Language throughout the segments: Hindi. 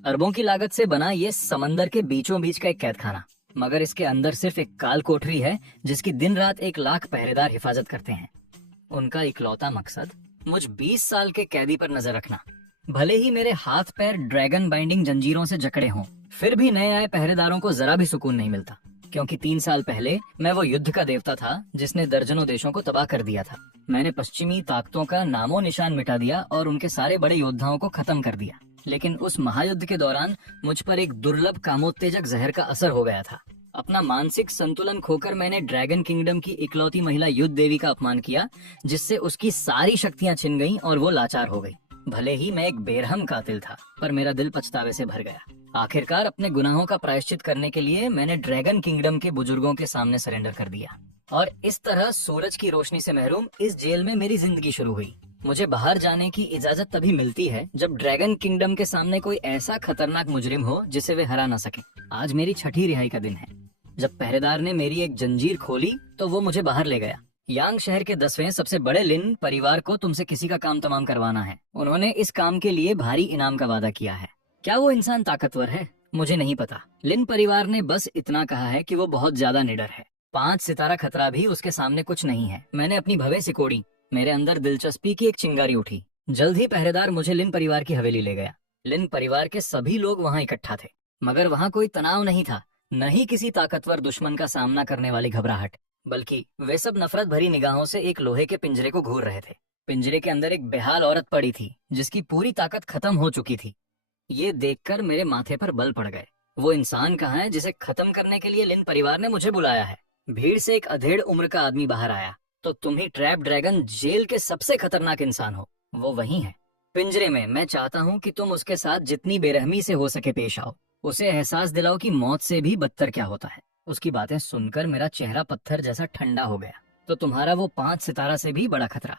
अरबों की लागत से बना ये समंदर के बीचों बीच का एक कैद खाना, मगर इसके अंदर सिर्फ एक काल कोठरी है जिसकी दिन रात 1 लाख पहरेदार हिफाजत करते हैं। उनका इकलौता मकसद मुझ 20 साल के कैदी पर नजर रखना। भले ही मेरे हाथ पैर ड्रैगन बाइंडिंग जंजीरों से जकड़े हों, फिर भी नए आए पहरेदारों को जरा भी सुकून नहीं मिलता, क्योंकि 3 साल पहले मैं वो युद्ध का देवता था जिसने दर्जनों देशों को तबाह कर दिया था। मैंने पश्चिमी ताकतों का नामो निशान मिटा दिया और उनके सारे बड़े योद्धाओं को खत्म कर दिया। लेकिन उस महायुद्ध के दौरान मुझ पर एक दुर्लभ कामोत्तेजक जहर का असर हो गया था। अपना मानसिक संतुलन खोकर मैंने ड्रैगन किंगडम की इकलौती महिला युद्ध देवी का अपमान किया, जिससे उसकी सारी शक्तियां छिन गईं और वो लाचार हो गई। भले ही मैं एक बेरहम कातिल था, पर मेरा दिल पछतावे से भर गया। आखिरकार अपने गुनाहों का प्रायश्चित करने के लिए मैंने ड्रैगन किंगडम के बुजुर्गों के सामने सरेंडर कर दिया, और इस तरह सूरज की रोशनी से महरूम इस जेल में मेरी जिंदगी शुरू हुई। मुझे बाहर जाने की इजाजत तभी मिलती है जब ड्रैगन किंगडम के सामने कोई ऐसा खतरनाक मुजरिम हो जिसे वे हरा ना सके। आज मेरी छठी रिहाई का दिन है। जब पहरेदार ने मेरी एक जंजीर खोली तो वो मुझे बाहर ले गया। यांग शहर के 10वें सबसे बड़े लिन परिवार को तुमसे किसी का काम तमाम करवाना है। उन्होंने इस काम के लिए भारी इनाम का वादा किया है। क्या वो इंसान ताकतवर है? मुझे नहीं पता। लिन परिवार ने बस इतना कहा है कि वो बहुत ज्यादा निडर है। 5 सितारा खतरा भी उसके सामने कुछ नहीं है। मैंने अपनी भवें सिकोड़ी। मेरे अंदर दिलचस्पी की एक चिंगारी उठी। जल्द ही पहरेदार मुझे लिन परिवार की हवेली ले गया। लिन परिवार के सभी लोग वहाँ इकट्ठा थे, मगर वहाँ कोई तनाव नहीं था, न ही किसी ताकतवर दुश्मन का सामना करने वाली घबराहट, बल्कि वे सब नफरत भरी निगाहों से एक लोहे के पिंजरे को घूर रहे थे। पिंजरे के अंदर एक बेहाल औरत पड़ी थी जिसकी पूरी ताकत खत्म हो चुकी थी। ये देखकर मेरे माथे पर बल पड़ गए। वो इंसान कहाँ है जिसे खत्म करने के लिए लिन परिवार ने मुझे बुलाया है? भीड़ से एक अधेड़ उम्र का आदमी बाहर आया। तो तुम ही ट्रैप ड्रैगन जेल के सबसे खतरनाक इंसान हो। वो वही है, पिंजरे में। मैं चाहता हूँ कि तुम उसके साथ जितनी बेरहमी से हो सके पेश आओ। उसे एहसास दिलाओ कि मौत से भी बदतर क्या होता है। उसकी बातें सुनकर मेरा चेहरा पत्थर जैसा ठंडा हो गया। तो तुम्हारा वो 5 सितारा से भी बड़ा खतरा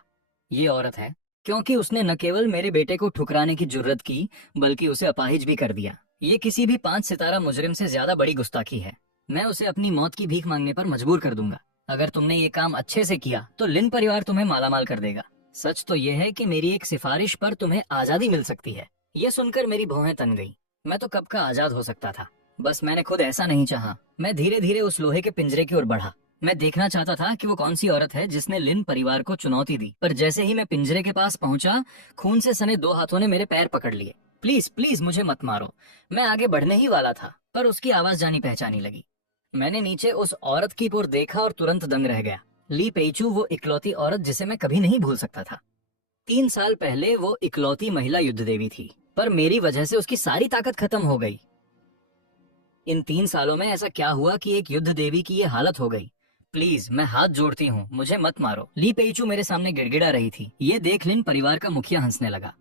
ये औरत है, क्योंकि उसने न केवल मेरे बेटे को ठुकराने की जुर्रत की, बल्कि उसे अपाहिज भी कर दिया। ये किसी भी 5 सितारा मुजरिम से ज्यादा बड़ी गुस्ताखी है। मैं उसे अपनी मौत की भीख मांगने पर मजबूर कर दूंगा। अगर तुमने ये काम अच्छे से किया तो लिन परिवार तुम्हें मालामाल कर देगा। सच तो यह है कि मेरी एक सिफारिश पर तुम्हें आजादी मिल सकती है। ये सुनकर मेरी भौहें तन गई। मैं तो कब का आजाद हो सकता था, बस मैंने खुद ऐसा नहीं चाहा। मैं धीरे धीरे उस लोहे के पिंजरे की ओर बढ़ा। मैं देखना चाहता था कि वो कौन सी औरत है जिसने लिन परिवार को चुनौती दी। पर जैसे ही मैं पिंजरे के पास पहुंचा, खून से सने 2 हाथों ने मेरे पैर पकड़ लिए। प्लीज प्लीज मुझे मत मारो। मैं आगे बढ़ने ही वाला था, पर उसकी आवाज जानी पहचानी लगी। मैंने नीचे उस औरत की ओर देखा और तुरंत दंग रह गया। ली पेइचू, वो इकलौती औरत जिसे मैं कभी नहीं भूल सकता था। 3 साल पहले वो इकलौती महिला युद्ध देवी थी, पर मेरी वजह से उसकी सारी ताकत खत्म हो गई। इन 3 सालों में ऐसा क्या हुआ कि एक युद्ध देवी की ये हालत हो गई? प्लीज, मैं हाथ जोड़ती हूँ, मुझे मत मारो। ली पेइचू मेरे सामने गिड़गिड़ा रही थी। ये देख लिन परिवार का मुखिया हंसने लगा।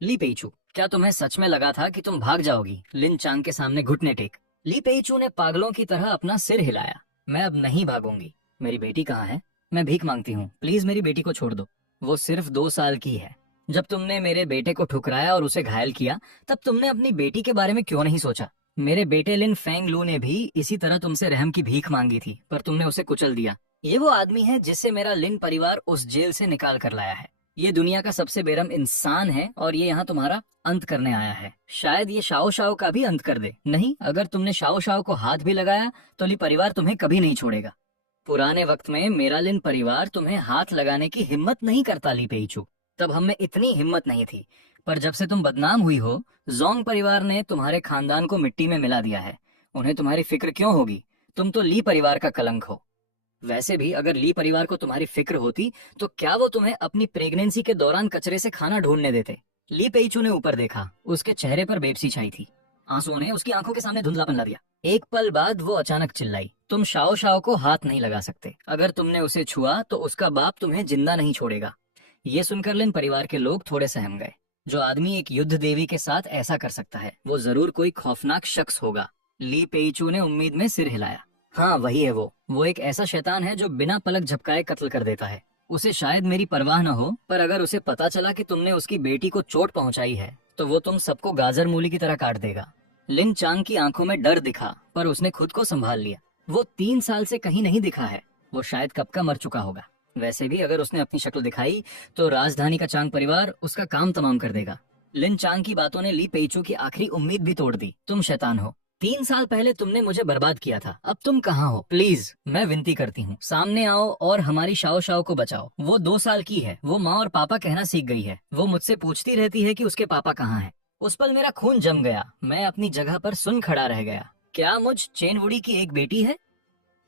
ली पेइचू, क्या तुम्हें सच में लगा था कि तुम भाग जाओगी? लिन चांग के सामने घुटने टेक। ली पेइचू ने पागलों की तरह अपना सिर हिलाया। मैं अब नहीं भागूंगी। मेरी बेटी कहाँ है? मैं भीख मांगती हूँ, प्लीज मेरी बेटी को छोड़ दो। वो सिर्फ 2 साल की है। जब तुमने मेरे बेटे को ठुकराया और उसे घायल किया, तब तुमने अपनी बेटी के बारे में क्यों नहीं सोचा? मेरे बेटे लिन फेंग लू ने भी इसी तरह तुमसे रहम की भीख मांगी थी, पर तुमने उसे कुचल दिया। ये वो आदमी है जिससे मेरा लिन परिवार उस जेल से निकाल कर लाया है। ये दुनिया का सबसे बेरहम इंसान है और ये यहाँ तुम्हारा अंत करने आया है। शायद ये शाओ शाओ का भी अंत कर दे। नहीं, अगर तुमने शाओ शाओ को हाथ भी लगाया तो ली परिवार तुम्हें कभी नहीं छोड़ेगा। पुराने वक्त में मेरा लिन परिवार तुम्हें हाथ लगाने की हिम्मत नहीं करता ली पेइचू। तब हम में इतनी हिम्मत नहीं थी, पर जब से तुम बदनाम हुई हो, जोंग परिवार ने तुम्हारे खानदान को मिट्टी में मिला दिया है। उन्हें तुम्हारी फिक्र क्यों होगी? तुम तो ली परिवार का कलंक हो। वैसे भी अगर ली परिवार को तुम्हारी फिक्र होती तो क्या वो तुम्हें अपनी प्रेगनेंसी के दौरान कचरे से खाना ढूंढने देते? ली पेइचू ने ऊपर देखा। उसके चेहरे पर बेबसी छाई थी। आंसुओं ने उसकी आंखों के सामने धुंधलापन ला दिया। एक पल बाद वो अचानक चिल्लाई, तुम शाओ शाओ को हाथ नहीं लगा सकते। अगर तुमने उसे छुआ तो उसका बाप तुम्हें जिंदा नहीं छोड़ेगा। ये सुनकर लिन परिवार के लोग थोड़े सहम गए। जो आदमी एक युद्ध देवी के साथ ऐसा कर सकता है, वो जरूर कोई खौफनाक शख्स होगा। ली पेइचू ने उम्मीद में सिर हिलाया। हाँ, वही है वो एक ऐसा शैतान है जो बिना पलक झपकाए कत्ल कर देता है। उसे शायद मेरी परवाह न हो, पर अगर उसे पता चला कि तुमने उसकी बेटी को चोट पहुंचाई है तो वो तुम सबको गाजर मूली की तरह काट देगा। लिन चांग की आंखों में डर दिखा, पर उसने खुद को संभाल लिया। वो 3 साल से कहीं नहीं दिखा है। वो शायद कब का मर चुका होगा। वैसे भी अगर उसने अपनी शक्ल दिखाई तो राजधानी का चांग परिवार उसका काम तमाम कर देगा। लिन चांग की बातों ने ली पेइचू की आखिरी उम्मीद भी तोड़ दी। तुम शैतान हो। 3 साल पहले तुमने मुझे बर्बाद किया था, अब तुम कहाँ हो? प्लीज, मैं विनती करती हूँ, सामने आओ और हमारी शाओ शाओ को बचाओ। वो 2 साल की है, वो माँ और पापा कहना सीख गई है। वो मुझसे पूछती रहती है कि उसके पापा कहाँ हैं। उस पल मेरा खून जम गया, मैं अपनी जगह पर सुन खड़ा रह गया। क्या मुझ चेनवुडी की एक बेटी है?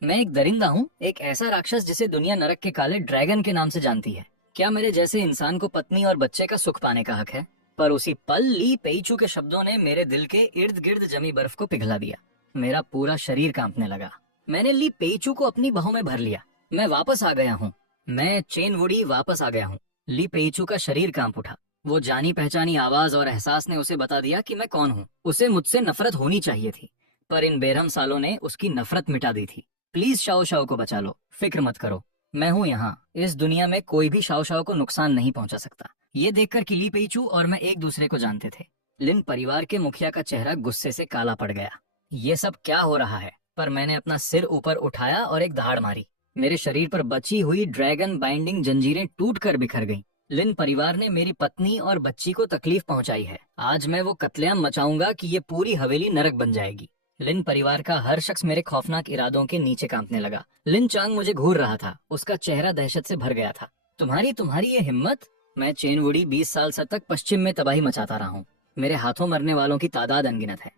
मैं एक दरिंदा हूँ, एक ऐसा राक्षस जिसे दुनिया नरक के काले ड्रैगन के नाम से जानती है। क्या मेरे जैसे इंसान को पत्नी और बच्चे का सुख पाने का हक है? पर उसी पल ली पेइचू के शब्दों ने मेरे दिल के इर्द गिर्द जमी बर्फ को पिघला दिया। मेरा पूरा शरीर कांपने लगा। मैंने ली पेइचू को अपनी बाहों में भर लिया। मैं वापस आ गया हूँ, मैं चेनवुडी वापस आ गया हूँ। ली पेइचू का शरीर कांप उठा। वो जानी पहचानी आवाज और एहसास ने उसे बता दिया कि मैं कौन हूँ। उसे मुझसे नफरत होनी चाहिए थी, पर इन बेरहम सालों ने उसकी नफरत मिटा दी थी। प्लीज शाओ शाओ को बचा लो, फिक्र मत करो, मैं हूँ यहाँ। इस दुनिया में कोई भी शाओ शाओ को नुकसान नहीं पहुंचा सकता। ये देखकर कि ली पेइचू और मैं एक दूसरे को जानते थे, लिन परिवार के मुखिया का चेहरा गुस्से से काला पड़ गया। ये सब क्या हो रहा है? पर मैंने अपना सिर ऊपर उठाया और एक दहाड़ मारी। मेरे शरीर पर बची हुई ड्रैगन बाइंडिंग जंजीरें टूटकर बिखर गईं। लिन परिवार ने मेरी पत्नी और बच्ची को तकलीफ पहुंचाई है। आज मैं वो कत्लेआम मचाऊंगा कि ये पूरी हवेली नरक बन जाएगी। लिन परिवार का हर शख्स मेरे खौफनाक इरादों के नीचे कांपने लगा। लिन चांग मुझे घूर रहा था, उसका चेहरा दहशत से भर गया था। तुम्हारी ये हिम्मत? मैं चेनवुडी 20 साल से तक पश्चिम में तबाही मचाता रहा हूँ। मेरे हाथों मरने वालों की तादाद अनगिनत है।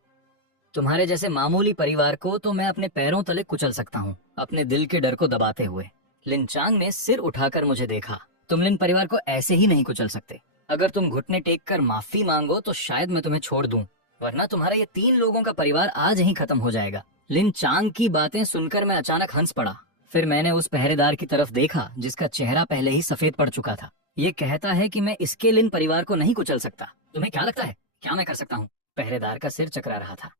तुम्हारे जैसे मामूली परिवार को तो मैं अपने पैरों तले कुचल सकता हूँ, अपने दिल के डर को दबाते हुए। लिन चांग ने सिर उठाकर मुझे देखा। तुम लिन परिवार को ऐसे ही नहीं कुचल सकते। अगर तुम घुटने टेक कर माफी मांगो तो शायद मैं तुम्हें छोड़ दूं, वरना तुम्हारा ये 3 लोगों का परिवार आज ही खत्म हो जाएगा। लिन चांग की बातें सुनकर मैं अचानक हंस पड़ा। फिर मैंने उस पहरेदार की तरफ देखा जिसका चेहरा पहले ही सफेद पड़ चुका था। ये कहता है कि मैं इसके लिन परिवार को नहीं कुचल सकता। तुम्हें क्या लगता है, क्या मैं कर सकता हूँ? पहरेदार का सिर चकरा रहा था।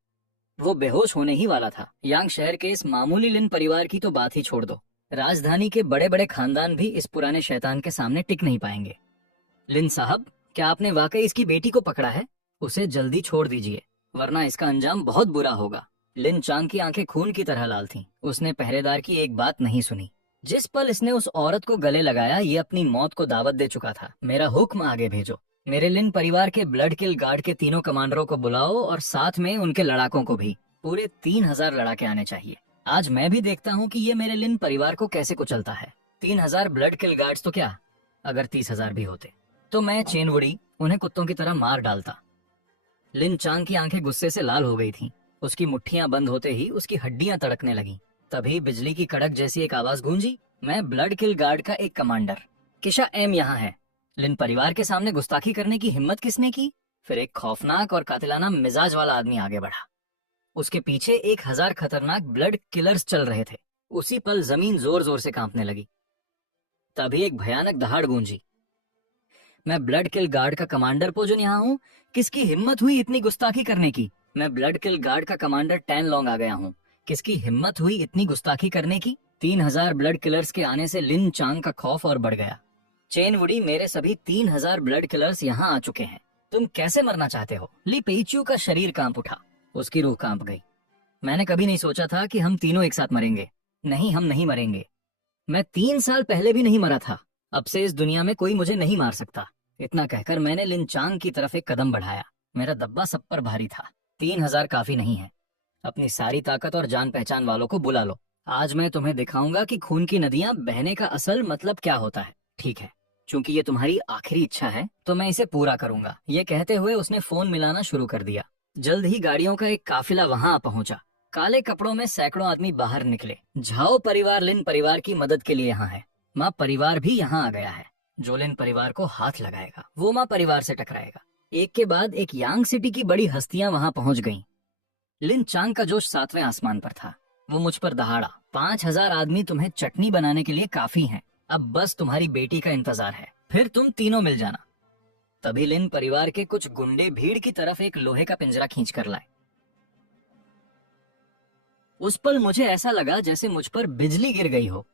वो बेहोश होने ही वाला था। यांग शहर के इस मामूली लिन परिवार की तो बात ही छोड़ दो, राजधानी के बड़े बड़े खानदान भी इस पुराने शैतान के सामने टिक नहीं पाएंगे। लिन साहब, क्या आपने वाकई इसकी बेटी को पकड़ा है? उसे जल्दी छोड़ दीजिए, वरना इसका अंजाम बहुत बुरा होगा। लिन चांग की आंखें खून की तरह लाल थीं। उसने पहरेदार की एक बात नहीं सुनी। जिस पल इसने उस औरत को गले लगाया, ये अपनी मौत को दावत दे चुका था। मेरा हुक्म आगे भेजो। मेरे लिन परिवार के ब्लड किल गार्ड के 3 कमांडरों को बुलाओ और साथ में उनके लड़ाकों को भी। पूरे 3000 लड़ाके आने चाहिए। आज मैं भी देखता हूँ कि ये मेरे लिन परिवार को कैसे कुचलता है। 3000 ब्लड किल गार्ड्स तो क्या, अगर 30,000 भी होते तो मैं चेनवुडी उन्हें कुत्तों की तरह मार डालता। लिन चांग की आंखें गुस्से से लाल हो गई थीं। उसकी मुट्ठियां बंद होते ही उसकी हड्डियां तड़कने लगीं। तभी बिजली की कड़क जैसी एक आवाज गूंजी। मैं ब्लड किल गार्ड का एक कमांडर किशा एम यहाँ है। लिन परिवार के सामने गुस्ताखी करने की हिम्मत किसने की? फिर एक खौफनाक और कातिलाना मिजाज वाला आदमी आगे बढ़ा। उसके पीछे 1000 खतरनाक ब्लड किलर्स चल रहे थे। उसी पल जमीन जोर जोर से कांपने लगी। तभी एक भयानक दहाड़ गूंजी। मैं ब्लड किल गार्ड का कमांडर पोजुन यहाँ हूँ। किसकी हिम्मत हुई इतनी गुस्ताखी करने की? मैं ब्लड किल गार्ड का कमांडर टैन लॉन्ग आ गया हूँ। किसकी हिम्मत हुई इतनी गुस्ताखी करने की? 3000 ब्लड किलर्स के आने से लिन चांग का खौफ और बढ़ गया। चेनवुडी, मेरे सभी 3000 ब्लड किलर्स यहाँ आ चुके हैं। तुम कैसे मरना चाहते हो? ली पेइचू का शरीर कांप उठा। उसकी रूह कांप गई। मैंने कभी नहीं सोचा था कि हम तीनों एक साथ मरेंगे। नहीं, हम नहीं मरेंगे। मैं 3 साल पहले भी नहीं मरा था। अब से इस दुनिया में कोई मुझे नहीं मार सकता। इतना कहकर मैंने लिन चांग की तरफ एक कदम बढ़ाया। मेरा दब्बा सब पर भारी था। 3000 काफी नहीं है। अपनी सारी ताकत और जान पहचान वालों को बुला लो। आज मैं तुम्हें दिखाऊंगा कि खून की नदियां बहने का असल मतलब क्या होता है। ठीक है, चूंकि ये तुम्हारी आखिरी इच्छा है तो मैं इसे पूरा करूंगा। ये कहते हुए उसने फोन मिलाना शुरू कर दिया। जल्द ही गाड़ियों का एक काफिला वहां पहुंचा। काले कपड़ों में सैकड़ों आदमी बाहर निकले। झाओ परिवार लिन परिवार की मदद के लिए यहाँ है। माँ परिवार भी यहाँ आ गया है। जो लिन परिवार को हाथ लगाएगा वो माँ परिवार से टकराएगा। एक के बाद एक यांग सिटी की बड़ी हस्तियां वहां पहुंच गईं। लिन चांग का जोश 7वें आसमान पर था। वो मुझ पर दहाड़ा। 5000 आदमी तुम्हें चटनी बनाने के लिए काफी हैं। अब बस तुम्हारी बेटी का इंतजार है, फिर तुम तीनों मिल जाना। तभी लिन परिवार के कुछ गुंडे भीड़ की तरफ एक लोहे का पिंजरा खींच कर लाए। उस पल मुझे ऐसा लगा जैसे मुझ पर बिजली गिर गई हो।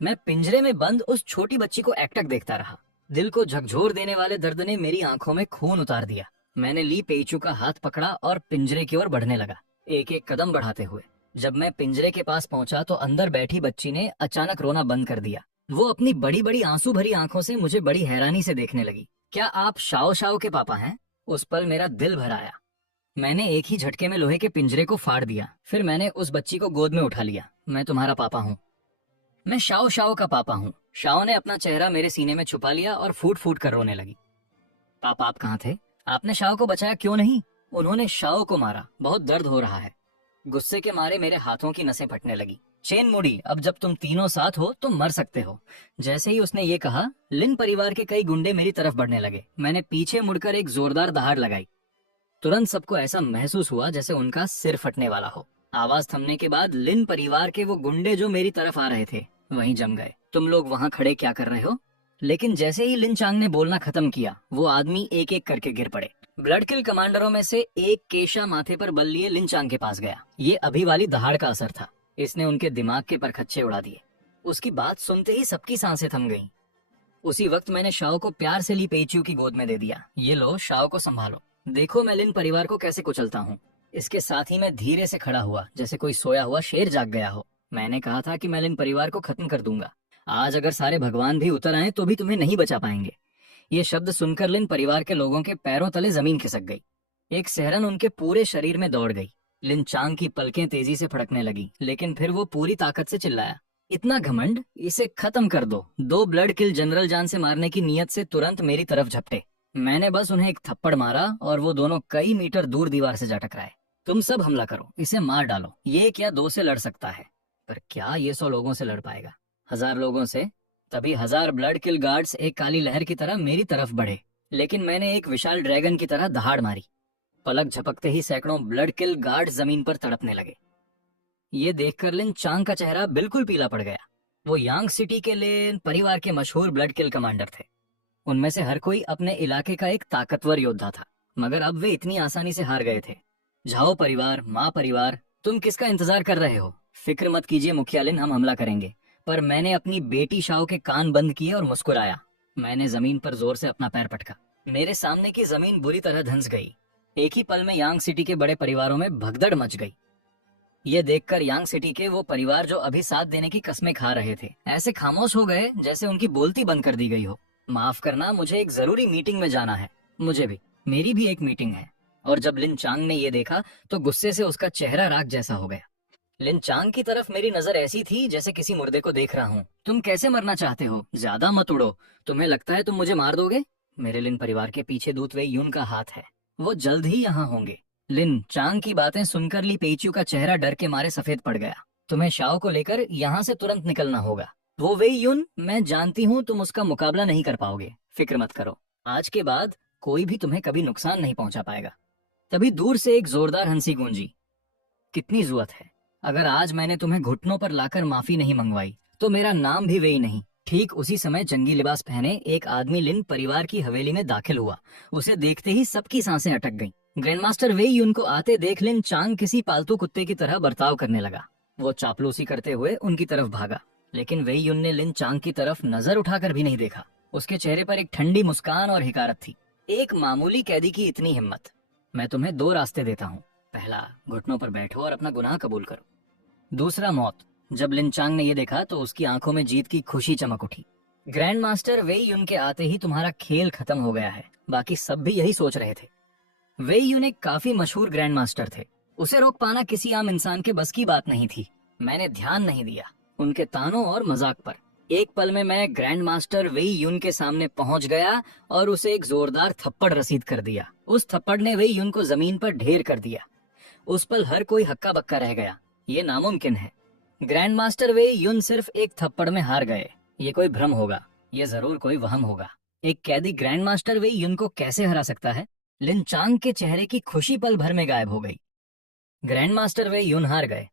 मैं पिंजरे में बंद उस छोटी बच्ची को एकटक देखता रहा। दिल को झकझोर देने वाले दर्द ने मेरी आंखों में खून उतार दिया। मैंने ली पेइचू का हाथ पकड़ा और पिंजरे की ओर बढ़ने लगा, एक एक कदम बढ़ाते हुए। जब मैं पिंजरे के पास पहुंचा तो अंदर बैठी बच्ची ने अचानक रोना बंद कर दिया। वो अपनी बड़ी बड़ी आंसू भरी आंखों से मुझे बड़ी हैरानी से देखने लगी। क्या आप शाओ शाओ के पापा हैं? उस पल मेरा दिल भर आया। मैंने एक ही झटके में लोहे के पिंजरे को फाड़ दिया। फिर मैंने उस बच्ची को गोद में उठा लिया। मैं तुम्हारा पापा हूँ। मैं शाओ शाओ का पापा हूँ। शाओ ने अपना चेहरा मेरे सीने में छुपा लिया और फूट फूट कर रोने लगी। पापा आप कहाँ थे? आपने शाओ को बचाया क्यों नहीं? उन्होंने शाओ को मारा। बहुत दर्द हो रहा है। गुस्से के मारे मेरे हाथों की नसें फटने लगी। चेन मुड़ी। अब जब तुम तीनों साथ हो तो मर सकते हो। जैसे ही उसने ये कहा, लिन परिवार के कई गुंडे मेरी तरफ बढ़ने लगे। मैंने पीछे मुड़कर एक जोरदार दहाड़ लगाई। तुरंत सबको ऐसा महसूस हुआ जैसे उनका सिर फटने वाला हो। आवाज थमने के बाद लिन परिवार के वो गुंडे जो मेरी तरफ आ रहे थे वहीं जम गए। तुम लोग वहां खड़े क्या कर रहे हो? लेकिन जैसे ही लिन चांग ने बोलना खत्म किया, वो आदमी एक एक करके गिर पड़े। ब्लड किल कमांडरों में से एक केशा माथे पर बल लिए लिन चांग के पास गया। ये अभी वाली दहाड़ का असर था। इसने उनके दिमाग के परखच्चे उड़ा दिए। उसकी बात सुनते ही सबकी सांसें थम गईं। उसी वक्त मैंने शाओ को प्यार से ली पेचियो की गोद में दे दिया। ये लो, शाओ को संभालो। देखो मैं लिन परिवार को कैसे कुचलता हूँ। इसके साथ ही मैं धीरे से खड़ा हुआ, जैसे कोई सोया हुआ शेर जाग गया हो। मैंने कहा था कि मैं लिन परिवार को खत्म कर दूंगा। आज अगर सारे भगवान भी उतर आए तो भी तुम्हें नहीं बचा पाएंगे। ये शब्द सुनकर लिन परिवार के लोगों के पैरों तले जमीन खिसक गई। एक सिहरन उनके पूरे शरीर में दौड़ गई। लिन चांग की पलकें तेजी से फड़कने लगी, लेकिन फिर वो पूरी ताकत से चिल्लाया, इतना घमंड, इसे खत्म कर दो। दो ब्लड किल जनरल जान से मारने की नीयत से तुरंत मेरी तरफ झपटे। मैंने बस उन्हें एक थप्पड़ मारा और वो दोनों कई मीटर दूर दीवार से जा टकराए। तुम सब हमला करो, इसे मार डालो। ये क्या 2 से लड़ सकता है, पर क्या ये 100 लोगों से लड़ पाएगा? 1000 लोगों से? तभी 1000 ब्लड किल गार्ड्स एक काली लहर की तरह मेरी तरफ बढ़े। लेकिन मैंने एक विशाल ड्रैगन की तरह दहाड़ मारी। पलक झपकते ही सैकड़ों ब्लड किल गार्ड जमीन पर तड़पने लगे। ये देखकर लिन चांग का चेहरा बिल्कुल पीला पड़ गया। वो यांग सिटी के लिन परिवार के मशहूर ब्लड किल कमांडर थे। उनमें से हर कोई अपने इलाके का एक ताकतवर योद्धा था, मगर अब वे इतनी आसानी से हार गए थे। झाओ परिवार, माँ परिवार, तुम किसका इंतजार कर रहे हो? फिक्र मत कीजिए मुखिया लिन, हम हमला करेंगे। पर मैंने अपनी बेटी शाओ के कान बंद किए और मुस्कुराया। मैंने जमीन पर जोर से अपना पैर पटका। मेरे सामने की जमीन बुरी तरह धंस गई। एक ही पल में यांग सिटी के बड़े परिवारों में भगदड़ मच गई। ये देखकर यांग सिटी के वो परिवार जो अभी साथ देने की कस्में खा रहे थे, ऐसे खामोश हो गए जैसे उनकी बोलती बंद कर दी गई हो। माफ करना, मुझे एक जरूरी मीटिंग में जाना है। मुझे भी, मेरी भी एक मीटिंग है। और जब लिन चांग ने ये देखा तो गुस्से से उसका चेहरा राख जैसा हो गया। लिन चांग की तरफ मेरी नजर ऐसी थी जैसे किसी मुर्दे को देख रहा हूँ। तुम कैसे मरना चाहते हो? ज्यादा मत उड़ो। तुम्हें लगता है तुम मुझे मार दोगे? मेरे लिन परिवार के पीछे दूत वे यून का हाथ है। वो जल्द ही यहाँ होंगे। लिन चांग की बातें सुनकर ली पेचियो का चेहरा डर के मारे सफेद पड़ गया। तुम्हें शाओ को लेकर यहाँ से तुरंत निकलना होगा। वो वे यून, मैं जानती हूँ तुम उसका मुकाबला नहीं कर पाओगे। फिक्र मत करो, आज के बाद कोई भी तुम्हें कभी नुकसान नहीं पहुंचा पाएगा। तभी दूर से एक जोरदार हंसी गूंजी। कितनी जुअत है! अगर आज मैंने तुम्हें घुटनों पर लाकर माफी नहीं मंगवाई तो मेरा नाम भी वेई नहीं। ठीक उसी समय जंगी लिबास पहने एक आदमी लिन परिवार की हवेली में दाखिल हुआ। उसे देखते ही सबकी सांसें अटक गईं। ग्रैंडमास्टर वेई यून को आते देख लिन चांग किसी पालतू कुत्ते की तरह बर्ताव करने लगा। वो चापलूसी करते हुए उनकी तरफ भागा, लेकिन वेई यून ने लिन चांग की तरफ नजर उठाकर भी नहीं देखा। उसके चेहरे पर एक ठंडी मुस्कान और हिकारत थी। एक मामूली कैदी की इतनी हिम्मत! मैं तुम्हें 2 रास्ते देता हूँ। पहला, घुटनों पर बैठो और अपना गुनाह कबूल करो। दूसरा, मौत। जब लिन चांग ने ये देखा तो उसकी आंखों में जीत की खुशी चमक उठी। ग्रैंड मास्टर वेई यून के आते ही तुम्हारा खेल खत्म हो गया है। बाकी सब भी यही सोच रहे थे। वेई यून एक काफी मशहूर ग्रैंड मास्टर थे। उसे रोक पाना किसी आम इंसान के बस की बात नहीं थी। मैंने ध्यान नहीं दिया उनके तानों और मजाक पर। एक पल में मैं ग्रैंड मास्टर वेई यून के सामने पहुंच गया और उसे एक जोरदार थप्पड़ रसीद कर दिया। उस थप्पड़ ने वेई यून को जमीन पर ढेर कर दिया। उस पल हर कोई हक्का बक्का रह गया। ये नामुमकिन है। ग्रैंड मास्टर वेई यून सिर्फ एक थप्पड़ में हार गए। ये कोई भ्रम होगा, ये जरूर कोई वहम होगा। एक कैदी ग्रैंड मास्टर वेई यून को कैसे हरा सकता है? लिन चांग के चेहरे की खुशी पल भर में गायब हो गई। ग्रैंड मास्टर वेई यून हार गए,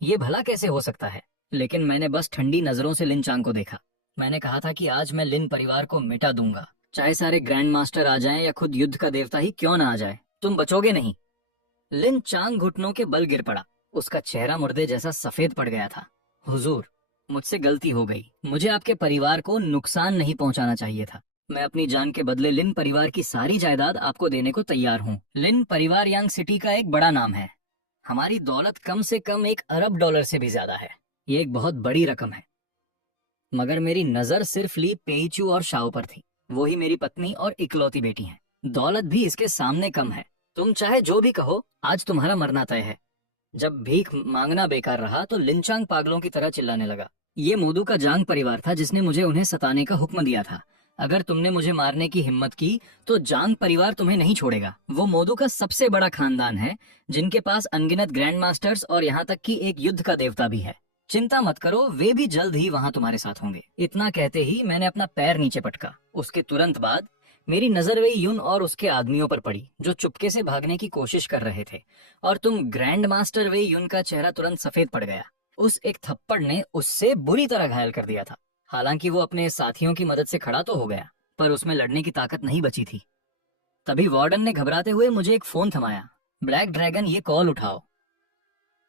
ये भला कैसे हो सकता है? लेकिन मैंने बस ठंडी नजरों से लिन चांग को देखा। मैंने कहा था कि आज मैं लिन परिवार को मिटा दूंगा, चाहे सारे ग्रैंड मास्टर आ जाएं या खुद युद्ध का देवता ही क्यों ना आ जाए। तुम बचोगे नहीं। लिन चांग घुटनों के बल गिर पड़ा। उसका चेहरा मुर्दे जैसा सफेद पड़ गया था। हुजूर, मुझसे गलती हो गई। मुझे आपके परिवार को नुकसान नहीं पहुंचाना चाहिए था। मैं अपनी जान के बदले लिन परिवार की सारी जायदाद आपको देने को तैयार हूँ। लिन परिवार यांग सिटी का एक बड़ा नाम है। हमारी दौलत कम से कम $1 अरब से भी ज्यादा है। ये एक बहुत बड़ी रकम है। मगर मेरी नजर सिर्फ ली पेइचू और शाओ पर थी। वो ही मेरी पत्नी और इकलौती बेटी है। दौलत भी इसके सामने कम है। तुम चाहे जो भी कहो, आज तुम्हारा मरना तय है। जब भीख मांगना बेकार रहा तो लिंचांग पागलों की तरह चिल्लाने लगा। ये मोदू का जांग परिवार था जिसने मुझे उन्हें सताने का हुक्म दिया था। अगर तुमने मुझे मारने की हिम्मत की तो जांग परिवार तुम्हें नहीं छोड़ेगा। वो मोदू का सबसे बड़ा खानदान है, जिनके पास अनगिनत ग्रैंड मास्टर्स और यहाँ तक कि एक युद्ध का देवता भी है। चिंता मत करो, वे भी जल्द ही वहां तुम्हारे साथ होंगे। इतना कहते ही मैंने अपना पैर नीचे पटका। उसके तुरंत बाद मेरी नजर वे युन और उसके आदमियों पर पड़ी जो चुपके से भागने की कोशिश कर रहे थे। और तुम ग्रैंड मास्टर वे युन का चेहरा तुरंत सफेद पड़ गया। उस एक थप्पड़ ने उससे बुरी तरह घायल कर दिया था। हालांकि वो अपने साथियों की मदद से खड़ा तो हो गया, पर उसमें लड़ने की ताकत नहीं बची थी। तभी वार्डन ने घबराते हुए मुझे एक फोन थमाया। ब्लैक ड्रैगन, ये कॉल उठाओ।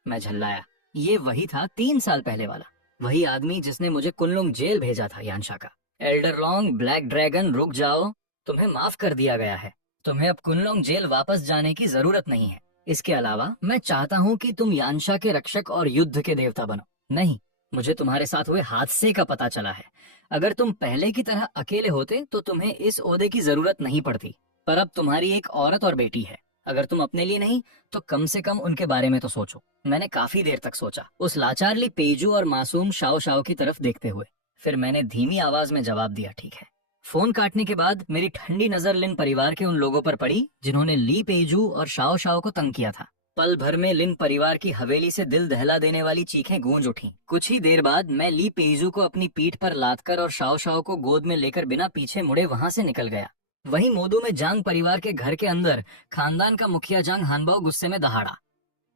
मैं झल्लाया। ये वही था 3 साल पहले वाला, वही आदमी जिसने मुझे कुनलुंग जेल भेजा था यानशा का। एल्डर लॉन्ग, ब्लैक ड्रैगन, रुक जाओ। तुम्हें माफ कर दिया गया है। तुम्हें अब कुनलुंग जेल वापस जाने की जरूरत नहीं है। इसके अलावा मैं चाहता हूँ कि तुम यानशा के रक्षक और युद्ध के देवता बनो। नहीं, मुझे तुम्हारे साथ हुए हादसे का पता चला है। अगर तुम पहले की तरह अकेले होते तो तुम्हें इस ओहदे की जरूरत नहीं पड़ती, पर अब तुम्हारी एक औरत और बेटी है। अगर तुम अपने लिए नहीं तो कम से कम उनके बारे में तो सोचो। मैंने काफी देर तक सोचा, उस लाचारली पेजू और मासूम शाओ शाओ की तरफ देखते हुए। फिर मैंने धीमी आवाज में जवाब दिया, ठीक है। फोन काटने के बाद मेरी ठंडी नजर लिन परिवार के उन लोगों पर पड़ी जिन्होंने ली पेजू और शाओ शाओ को तंग किया था। पल भर में लिन परिवार की हवेली से दिल दहला देने वाली चीखें गूंज उठीं। कुछ ही देर बाद मैं ली पेजू को अपनी पीठ पर लादकर और शाओ शाओ को गोद में लेकर बिना पीछे मुड़े वहां से निकल गया। वहीं मोदू में जांग परिवार के घर के अंदर खानदान का मुखिया जांग हानबाओ गुस्से में दहाड़ा।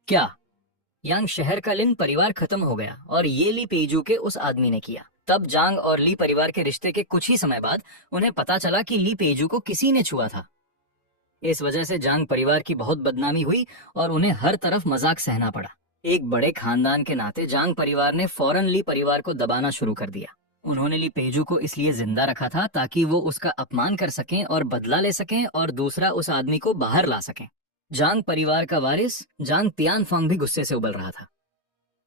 क्या? यांग शहर का लिन परिवार खत्म हो गया और ये ली पेजू के उस आदमी ने किया। तब जांग और ली परिवार के रिश्ते के कुछ ही समय बाद उन्हें पता चला कि ली पेजू को किसी ने छुआ था। इस वजह से जांग परिवार की बहुत बदनामी हुई और उन्हें हर तरफ मजाक सहना पड़ा। एक बड़े खानदान के नाते जांग परिवार ने फौरन ली परिवार को दबाना शुरू कर दिया। उन्होंने ली पेजू को इसलिए जिंदा रखा था ताकि वो उसका अपमान कर सकें और बदला ले सकें, और दूसरा उस आदमी को बाहर ला सकें। जांग परिवार का वारिस जांग तियानफांग भी गुस्से से उबल रहा था।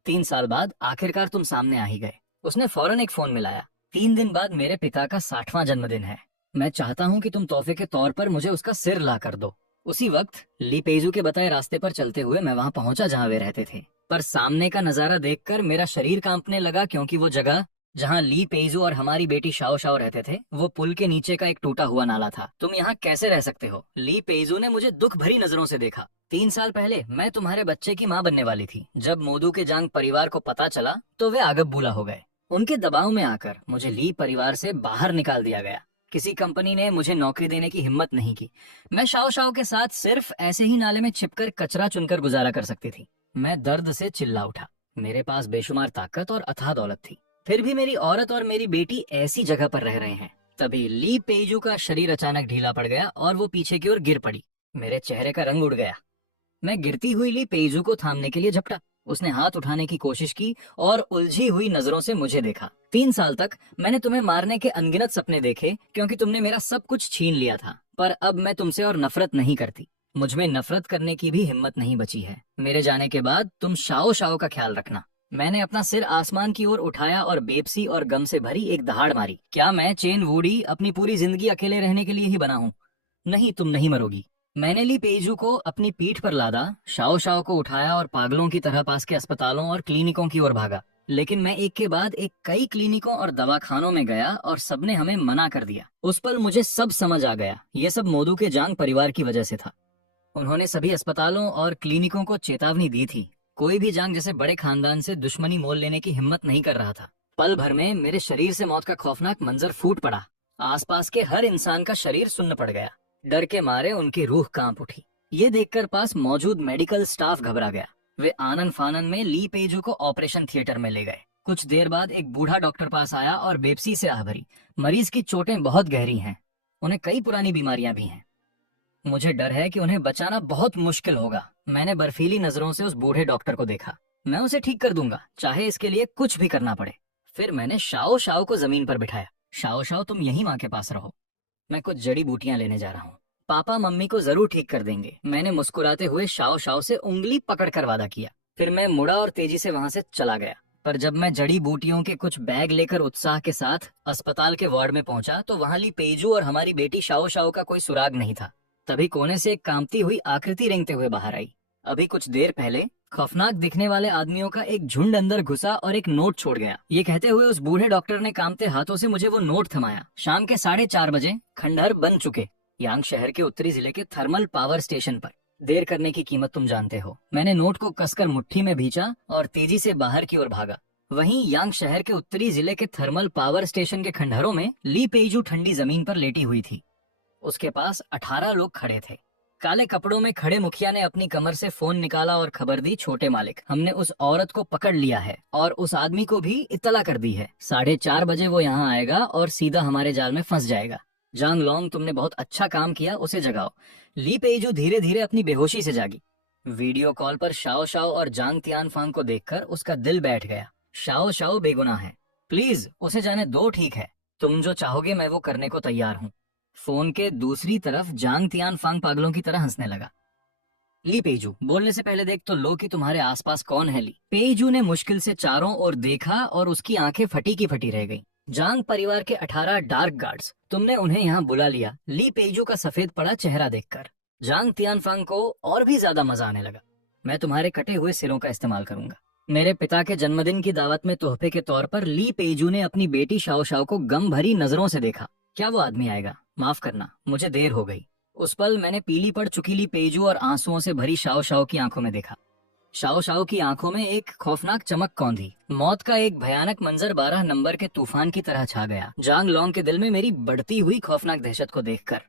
3 साल बाद आखिरकार तुम सामने आ ही गए। उसने फौरन एक फोन मिलाया। 3 दिन बाद मेरे पिता का 60वां जन्मदिन है। मैं चाहता हूँ कि तुम तोहफे के तौर पर मुझे उसका सिर ला कर दो। उसी वक्त ली पेजू के बताए रास्ते पर चलते हुए मैं वहां पहुंचा जहां वे रहते थे। पर सामने का नजारा देखकर मेरा शरीर कांपने लगा, क्योंकि वो जगह जहां ली पेजू और हमारी बेटी शाओ शाओ रहते थे वो पुल के नीचे का एक टूटा हुआ नाला था। तुम यहाँ कैसे रह सकते हो? ली पेजू ने मुझे दुख भरी नजरों से देखा। 3 साल पहले मैं तुम्हारे बच्चे की माँ बनने वाली थी। जब मोदू के जांग परिवार को पता चला तो वे आगब बूला हो गए। उनके दबाव में आकर मुझे ली परिवार से बाहर निकाल दिया गया। किसी कंपनी ने मुझे नौकरी देने की हिम्मत नहीं की। मैं शाओ शाओ के साथ सिर्फ ऐसे ही नाले में छिपकर कचरा चुनकर गुजारा कर सकती थी। मैं दर्द से चिल्ला उठा। मेरे पास बेशुमार ताकत और अथाह दौलत थी, फिर भी मेरी औरत और मेरी बेटी ऐसी जगह पर रह रहे हैं। तभी ली पेजू का शरीर अचानक ढीला पड़ गया और वो पीछे की ओर गिर पड़ी। मेरे चेहरे का रंग उड़ गया। मैं गिरती हुई ली पेजू को थामने के लिए झपटा। उसने हाथ उठाने की कोशिश की और उलझी हुई नजरों से मुझे देखा। 3 साल तक मैंने तुम्हें मारने के अनगिनत सपने देखे, क्योंकि तुमने मेरा सब कुछ छीन लिया था। पर अब मैं तुमसे और नफरत नहीं करती। मुझमें नफरत करने की भी हिम्मत नहीं बची है। मेरे जाने के बाद तुम शाओ शाओ का ख्याल रखना। मैंने अपना सिर आसमान की ओर उठाया और बेबसी और गम से भरी एक दहाड़ मारी। क्या मैं चेन वूडी अपनी पूरी जिंदगी अकेले रहने के लिए ही बना हूँ? नहीं, तुम नहीं मरोगी। मैंने ली पेजू को अपनी पीठ पर लादा, शाओ शाओ को उठाया और पागलों की तरह पास के अस्पतालों और क्लिनिकों की ओर भागा। लेकिन मैं एक के बाद एक कई क्लिनिकों और दवाखानों में गया और सबने हमें मना कर दिया। उस पल मुझे सब समझ आ गया। ये सब मोदू के जांग परिवार की वजह से था। उन्होंने सभी अस्पतालों और क्लिनिकों को चेतावनी दी थी। कोई भी जांग जैसे बड़े खानदान से दुश्मनी मोल लेने की हिम्मत नहीं कर रहा था। पल भर में मेरे शरीर से मौत का खौफनाक मंजर फूट पड़ा। आसपास के हर इंसान का शरीर सुन्न पड़ गया। डर के मारे उनकी रूह कांप उठी। ये देखकर पास मौजूद मेडिकल स्टाफ घबरा गया। वे आनन फानन में ली पेजू को ऑपरेशन थिएटर में ले गए। कुछ देर बाद एक बूढ़ा डॉक्टर पास आया और बेबसी से आह भरी, मरीज की चोटें बहुत गहरी हैं, उन्हें कई पुरानी बीमारियां भी हैं। मुझे डर है कि उन्हें बचाना बहुत मुश्किल होगा। मैंने बर्फीली नजरों से उस बूढ़े डॉक्टर को देखा। मैं उसे ठीक कर दूंगा, चाहे इसके लिए कुछ भी करना पड़े। फिर मैंने शाओ शाओ को जमीन पर बिठाया। शाओ शाओ, तुम यही माँ के पास रहो, मैं कुछ जड़ी बूटियां लेने जा रहा हूँ। पापा मम्मी को जरूर ठीक कर देंगे। मैंने मुस्कुराते हुए शाओ शाओ से उंगली पकड़कर वादा किया। फिर मैं मुड़ा और तेजी से वहां से चला गया। पर जब मैं जड़ी बूटियों के कुछ बैग लेकर उत्साह के साथ अस्पताल के वार्ड में पहुंचा तो वहां ली पेजू और हमारी बेटी शाओ शाओ का कोई सुराग नहीं था। तभी कोने से एक कांपती हुई आकृति रेंगते हुए बाहर आई। अभी कुछ देर पहले खौफनाक दिखने वाले आदमियों का एक झुंड अंदर घुसा और एक नोट छोड़ गया। ये कहते हुए उस बूढ़े डॉक्टर ने कांपते हाथों से मुझे वो नोट थमाया। शाम के 4:30 बजे खंडहर बन चुके यांग शहर के उत्तरी जिले के थर्मल पावर स्टेशन पर। देर करने की कीमत तुम जानते हो। मैंने नोट को कसकर मुट्ठी में भींचा और तेजी से बाहर की ओर भागा। वहीं यांग शहर के उत्तरी जिले के थर्मल पावर स्टेशन के खंडहरों में ली पेजू ठंडी जमीन पर लेटी हुई थी। उसके पास 18 लोग खड़े थे। काले कपड़ों में खड़े मुखिया ने अपनी कमर से फोन निकाला और खबर दी, छोटे मालिक, हमने उस औरत को पकड़ लिया है और उस आदमी को भी इत्तला कर दी है। 4:30 बजे वो यहाँ आएगा और सीधा हमारे जाल में फंस जाएगा। जांग लोंग, तुमने बहुत अच्छा काम किया, उसे जगाओ। ली पेजू धीरे धीरे अपनी बेहोशी से जागी। वीडियो कॉल पर शाओ शाओ और जांग तियानफांग को देखकर उसका दिल बैठ गया। शाओ शाओ बेगुनाह है, प्लीज उसे जाने दो, ठीक है? तुम जो चाहोगे मैं वो करने को तैयार हूँ। फोन के दूसरी तरफ जांग तियानफांग पागलों की तरह हंसने लगा। ली पेजू, बोलने से पहले देख तो लो कि तुम्हारे आसपास कौन है। ली पेजू ने मुश्किल से चारों ओर देखा और उसकी आंखें फटी की फटी रह गईं। जांग परिवार के 18 डार्क गार्ड्स, तुमने उन्हें यहाँ बुला लिया। ली पेजू का सफेद पड़ा चेहरा देखकर जांग तियानफांग को और भी ज्यादा मजा आने लगा। मैं तुम्हारे कटे हुए सिरों का इस्तेमाल करूंगा। मेरे पिता के जन्मदिन की दावत में तोहफे के तौर पर ली पेजू ने अपनी बेटी शाओ शाओ को गम भरी नजरों से देखा। क्या वो आदमी आएगा? माफ करना, मुझे देर हो गई। उस पल मैंने पीली पड़ चुकी ली पेजू और आंसुओं से भरी शाओ शाओ की आंखों में देखा। शाओ शाओ की आंखों में एक खौफनाक चमक कौंधी। मौत का एक भयानक मंजर 12 नंबर के तूफान की तरह छा गया जांग लोंग के दिल में मेरी बढ़ती हुई खौफनाक दहशत को देखकर।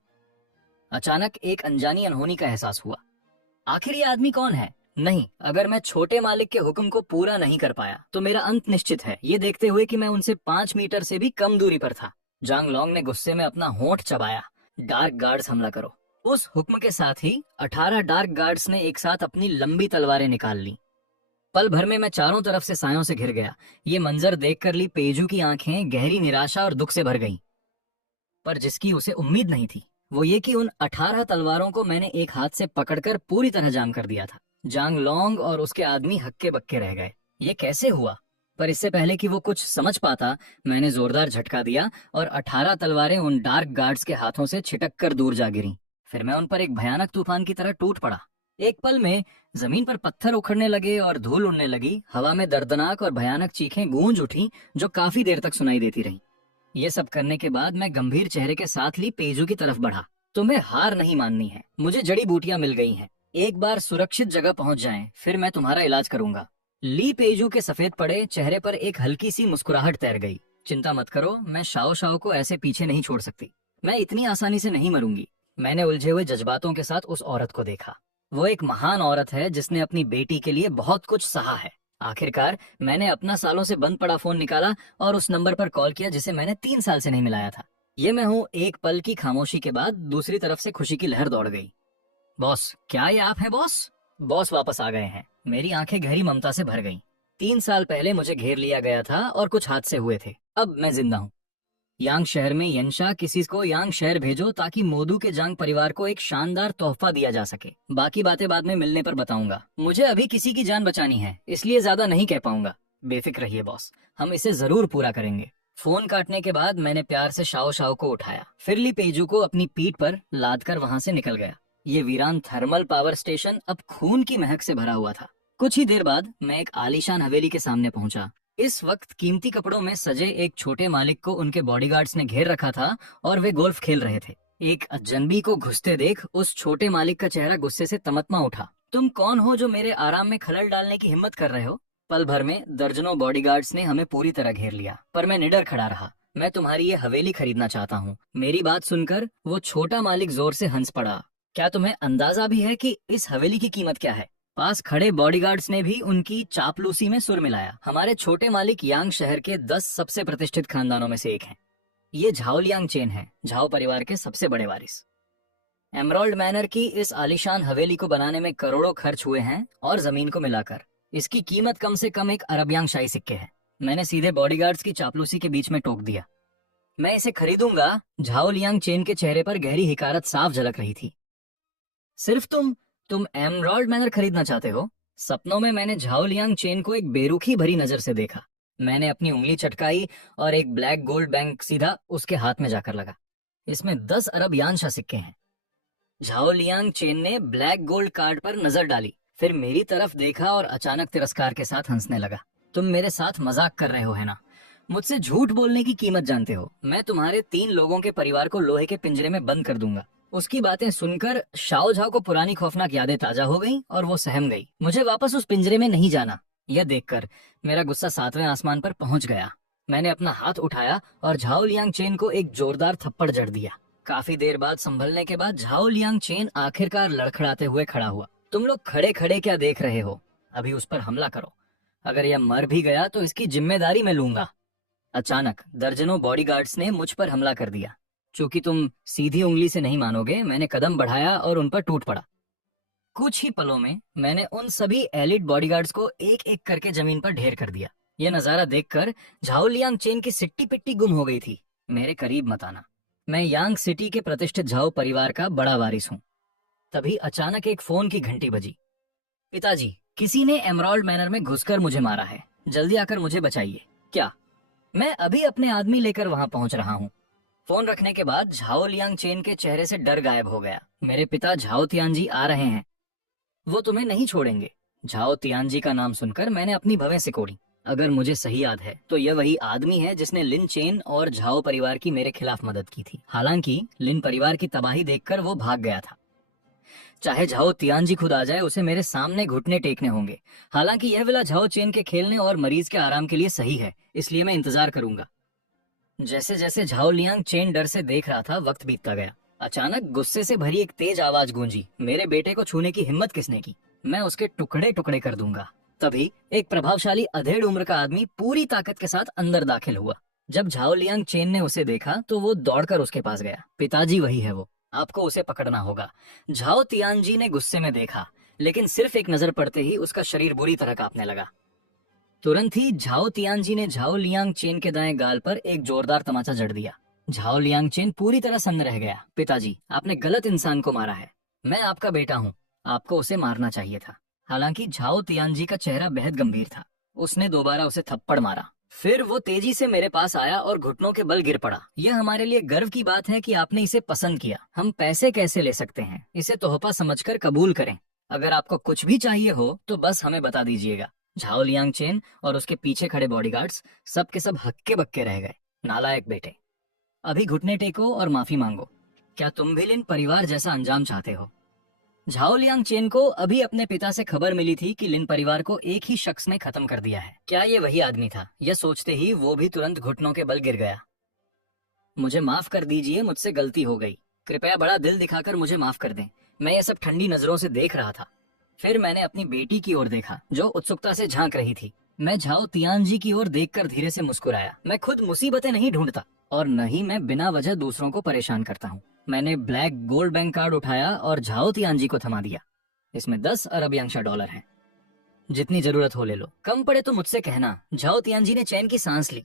अचानक एक अनजानी अनहोनी का एहसास हुआ। आखिर ये आदमी कौन है? नहीं, अगर मैं छोटे मालिक के हुक्म को पूरा नहीं कर पाया तो मेरा अंत निश्चित है, ये देखते हुए कि मैं उनसे 5 मीटर से भी कम दूरी पर था। जांग लोंग ने गुस्से में अपना होंठ चबाया। डार्क गार्ड्स, हमला करो। उस हुक्म के साथ ही 18 डार्क गार्ड्स ने एक साथ अपनी लंबी तलवारें निकाल ली। पल भर में मैं चारों तरफ से सायों से घिर गया। ये मंजर देखकर ली पेजू की आंखें गहरी निराशा और दुख से भर गईं। पर जिसकी उसे उम्मीद नहीं थी वो ये कि उन 18 तलवारों को मैंने एक हाथ से पकड़कर पूरी तरह जाम कर दिया था। जांग लोंग और उसके आदमी हक्के बक्के रह गए। ये कैसे हुआ? पर इससे पहले कि वो कुछ समझ पाता, मैंने जोरदार झटका दिया और 18 तलवारें उन डार्क गार्ड्स के हाथों से छिटक कर दूर जा गिरी। फिर मैं उन पर एक भयानक तूफान की तरह टूट पड़ा। एक पल में जमीन पर पत्थर उखड़ने लगे और धूल उड़ने लगी। हवा में दर्दनाक और भयानक चीखें गूंज उठी जो काफी देर तक सुनाई देती रहीं। ये सब करने के बाद मैं गंभीर चेहरे के साथ ली पेजू की तरफ बढ़ा। तुम्हें हार नहीं माननी है। मुझे जड़ी बूटियां मिल गई हैं। एक बार सुरक्षित जगह पहुंच जाएं, फिर मैं तुम्हारा इलाज करूंगा। ली पेजू के सफेद पड़े चेहरे पर एक हल्की सी मुस्कुराहट तैर गई। चिंता मत करो, मैं शाओ शाओ को ऐसे पीछे नहीं छोड़ सकती। मैं इतनी आसानी से नहीं मरूंगी। मैंने उलझे हुए जज्बातों के साथ उस औरत को देखा। वो एक महान औरत है जिसने अपनी बेटी के लिए बहुत कुछ सहा है। आखिरकार मैंने अपना सालों से बंद पड़ा फोन निकाला और उस नंबर पर कॉल किया जिसे मैंने 3 साल से नहीं मिलाया था। ये मैं हूँ। एक पल की खामोशी के बाद दूसरी तरफ से खुशी की लहर दौड़ गई। बॉस, क्या ये आप हैं बॉस? बॉस वापस आ गए हैं। मेरी आंखें गहरी ममता से भर गईं। 3 साल पहले मुझे घेर लिया गया था और कुछ हादसे हुए थे। अब मैं जिंदा हूँ। यांग शहर में यंशा, किसी को यांग शहर भेजो ताकि मोदू के जांग परिवार को एक शानदार तोहफा दिया जा सके। बाकी बातें बाद में मिलने पर बताऊंगा। मुझे अभी किसी की जान बचानी है, इसलिए ज्यादा नहीं कह पाऊंगा। बेफिक्र रहिए बॉस, हम इसे जरूर पूरा करेंगे। फोन काटने के बाद मैंने प्यार से शाओ शाओ को उठाया, फिर ली पेजू को अपनी पीठ पर लाद कर वहां से निकल गया। ये वीरान थर्मल पावर स्टेशन अब खून की महक से भरा हुआ था। कुछ ही देर बाद मैं एक आलीशान हवेली के सामने पहुंचा। इस वक्त कीमती कपड़ों में सजे एक छोटे मालिक को उनके बॉडीगार्ड्स ने घेर रखा था और वे गोल्फ खेल रहे थे। एक अजनबी को घुसते देख उस छोटे मालिक का चेहरा गुस्से से तमतमा उठा। तुम कौन हो जो मेरे आराम में खलल डालने की हिम्मत कर रहे हो? पल भर में दर्जनों बॉडीगार्ड्स ने हमें पूरी तरह घेर लिया, पर मैं निडर खड़ा रहा। मैं तुम्हारी ये हवेली खरीदना चाहता हूँ। मेरी बात सुनकर वो छोटा मालिक जोर से हंस पड़ा। क्या तुम्हें अंदाजा भी है कि इस हवेली की कीमत क्या है? पास खड़े बॉडीगार्ड्स ने भी उनकी चापलूसी में सुर मिलाया। हमारे छोटे मालिक यांग शहर के 10 सबसे प्रतिष्ठित खानदानों में से एक हैं। ये झाओलियांग चेन है, झाओ परिवार के सबसे बड़े वारिस। एमराल्ड मैनर की इस आलीशान हवेली को बनाने में करोड़ों खर्च हुए हैं और जमीन को मिलाकर इसकी कीमत कम से कम 1 अरब शाही सिक्के है। मैंने सीधे बॉडीगार्ड्स की चापलूसी के बीच में टोक दिया। मैं इसे खरीदूंगा। झाओलियांग चेन के चेहरे पर गहरी हिकारत साफ झलक रही थी। सिर्फ तुम एमराल्ड मैनर खरीदना चाहते हो? सपनों में मैंने झाओ लियांग चेन को एक बेरुखी भरी नजर से देखा। मैंने अपनी उंगली चटकाई और एक ब्लैक गोल्ड बैंक सीधा उसके हाथ में जाकर लगा। इसमें 10 अरब यानशा सिक्के हैं। झाओ लियांग चेन ने ब्लैक गोल्ड कार्ड पर नजर डाली, फिर मेरी तरफ देखा और अचानक तिरस्कार के साथ हंसने लगा। तुम मेरे साथ मजाक कर रहे हो है ना? मुझसे झूठ बोलने की कीमत जानते हो। मैं तुम्हारे 3 लोगों के परिवार को लोहे के पिंजरे में बंद कर दूंगा। उसकी बातें सुनकर शाओ झाओ को पुरानी खौफनाक यादें ताजा हो गईं और वो सहम गई। मुझे वापस उस पिंजरे में नहीं जाना। यह देखकर मेरा गुस्सा 7वें आसमान पर पहुंच गया। मैंने अपना हाथ उठाया और झाओ लियांग चेन को एक जोरदार थप्पड़ जड़ दिया। काफी देर बाद संभलने के बाद झाओ लियांग चेन आखिरकार लड़खड़ाते हुए खड़ा हुआ। तुम लोग खड़े खड़े क्या देख रहे हो? अभी उस पर हमला करो। अगर यह मर भी गया तो इसकी जिम्मेदारी मैं लूंगा। अचानक दर्जनों बॉडीगार्ड्स ने मुझ पर हमला कर दिया। चूंकि तुम सीधी उंगली से नहीं मानोगे, मैंने कदम बढ़ाया और उन पर टूट पड़ा। कुछ ही पलों में मैंने उन सभी एलिट बॉडीगार्ड्स को एक एक करके जमीन पर ढेर कर दिया। यह नजारा देखकर झाओ लियांग चेन की सिट्टी पिट्टी गुम हो गई थी। मेरे करीब मत आना। मैं यांग सिटी के प्रतिष्ठित झाओ परिवार का बड़ा वारिस हूँ। तभी अचानक एक फोन की घंटी बजी। पिताजी, किसी ने एमराल्ड मैनर में घुसकर मुझे मारा है। जल्दी आकर मुझे बचाइए। क्या? मैं अभी अपने आदमी लेकर वहां पहुंच रहा हूँ। फोन रखने के बाद झाओ लियांग चेन के चेहरे से डर गायब हो गया। मेरे पिता झाओ तियानजी आ रहे हैं। वो तुम्हें नहीं छोड़ेंगे। झाओ तियानजी का नाम सुनकर मैंने अपनी भवें सिकोड़ी। अगर मुझे सही याद है तो यह वही आदमी है जिसने लिन चेन और झाओ परिवार की मेरे खिलाफ मदद की थी। हालांकि लिन परिवार की तबाही देखकर वो भाग गया था। चाहे झाओ तियानजी खुद आ जाए, उसे मेरे सामने घुटने टेकने होंगे। हालांकि यह विला झाओ चेन के खेलने और मरीज के आराम के लिए सही है, इसलिए मैं इंतजार करूंगा। जैसे जैसे झाओ लियांग चेन डर से देख रहा था, वक्त बीतता गया। अचानक गुस्से से भरी एक तेज आवाज गूंजी। मेरे बेटे को छूने की हिम्मत किसने की? मैं उसके टुकड़े टुकड़े कर दूंगा। तभी एक प्रभावशाली अधेड़ उम्र का आदमी पूरी ताकत के साथ अंदर दाखिल हुआ। जब झाओ लियांग चेन ने उसे देखा तो वो दौड़कर उसके पास गया। पिताजी, वही है वो, आपको उसे पकड़ना होगा। झाओ तियानजी ने गुस्से में देखा, लेकिन सिर्फ एक नजर पड़ते ही उसका शरीर बुरी तरह कांपने लगा। तुरंत ही झाओ तियानजी ने झाओ लियांग चेन के दाएं गाल पर एक जोरदार तमाचा जड़ दिया। झाओ लियांग चेन पूरी तरह सन्न रह गया। पिताजी, आपने गलत इंसान को मारा है। मैं आपका बेटा हूँ, आपको उसे मारना चाहिए था। हालांकि झाओ तियानजी का चेहरा बेहद गंभीर था। उसने दोबारा उसे थप्पड़ मारा। फिर वो तेजी से मेरे पास आया और घुटनों के बल गिर पड़ा। यह हमारे लिए गर्व की बात है कि आपने इसे पसंद किया। हम पैसे कैसे ले सकते हैं? इसे तोहफा समझकर कबूल करें। अगर आपको कुछ भी चाहिए हो तो बस हमें बता दीजिएगा। झाओ लियांग चेन और उसके पीछे खड़े बॉडीगार्ड्स सब के सब हक्के बक्के रह गए। नालायक बेटे, अभी घुटने टेको और माफी मांगो। क्या तुम भी लिन परिवार जैसा अंजाम चाहते हो? झाओ लियांग चेन को अभी अपने पिता से खबर मिली थी कि लिन परिवार को एक ही शख्स ने खत्म कर दिया है। क्या ये वही आदमी था? यह सोचते ही वो भी तुरंत घुटनों के बल गिर गया। मुझे माफ कर दीजिए, मुझसे गलती हो गई। कृपया बड़ा दिल दिखाकर मुझे माफ कर दें। मैं ये सब ठंडी नजरों से देख रहा था। फिर मैंने अपनी बेटी की ओर देखा जो उत्सुकता से झांक रही थी। मैं झाओ तियानजी की ओर देखकर धीरे से मुस्कुराया। मैं खुद मुसीबतें नहीं ढूंढता और न ही मैं बिना वजह दूसरों को परेशान करता हूँ। मैंने ब्लैक गोल्ड बैंक कार्ड उठाया और झाओ तियानजी को थमा दिया। इसमें 10 अरब यांशा डॉलर हैं। जितनी जरूरत हो ले लो, कम पड़े तो मुझसे कहना। झाओ तियानजी ने चैन की सांस ली।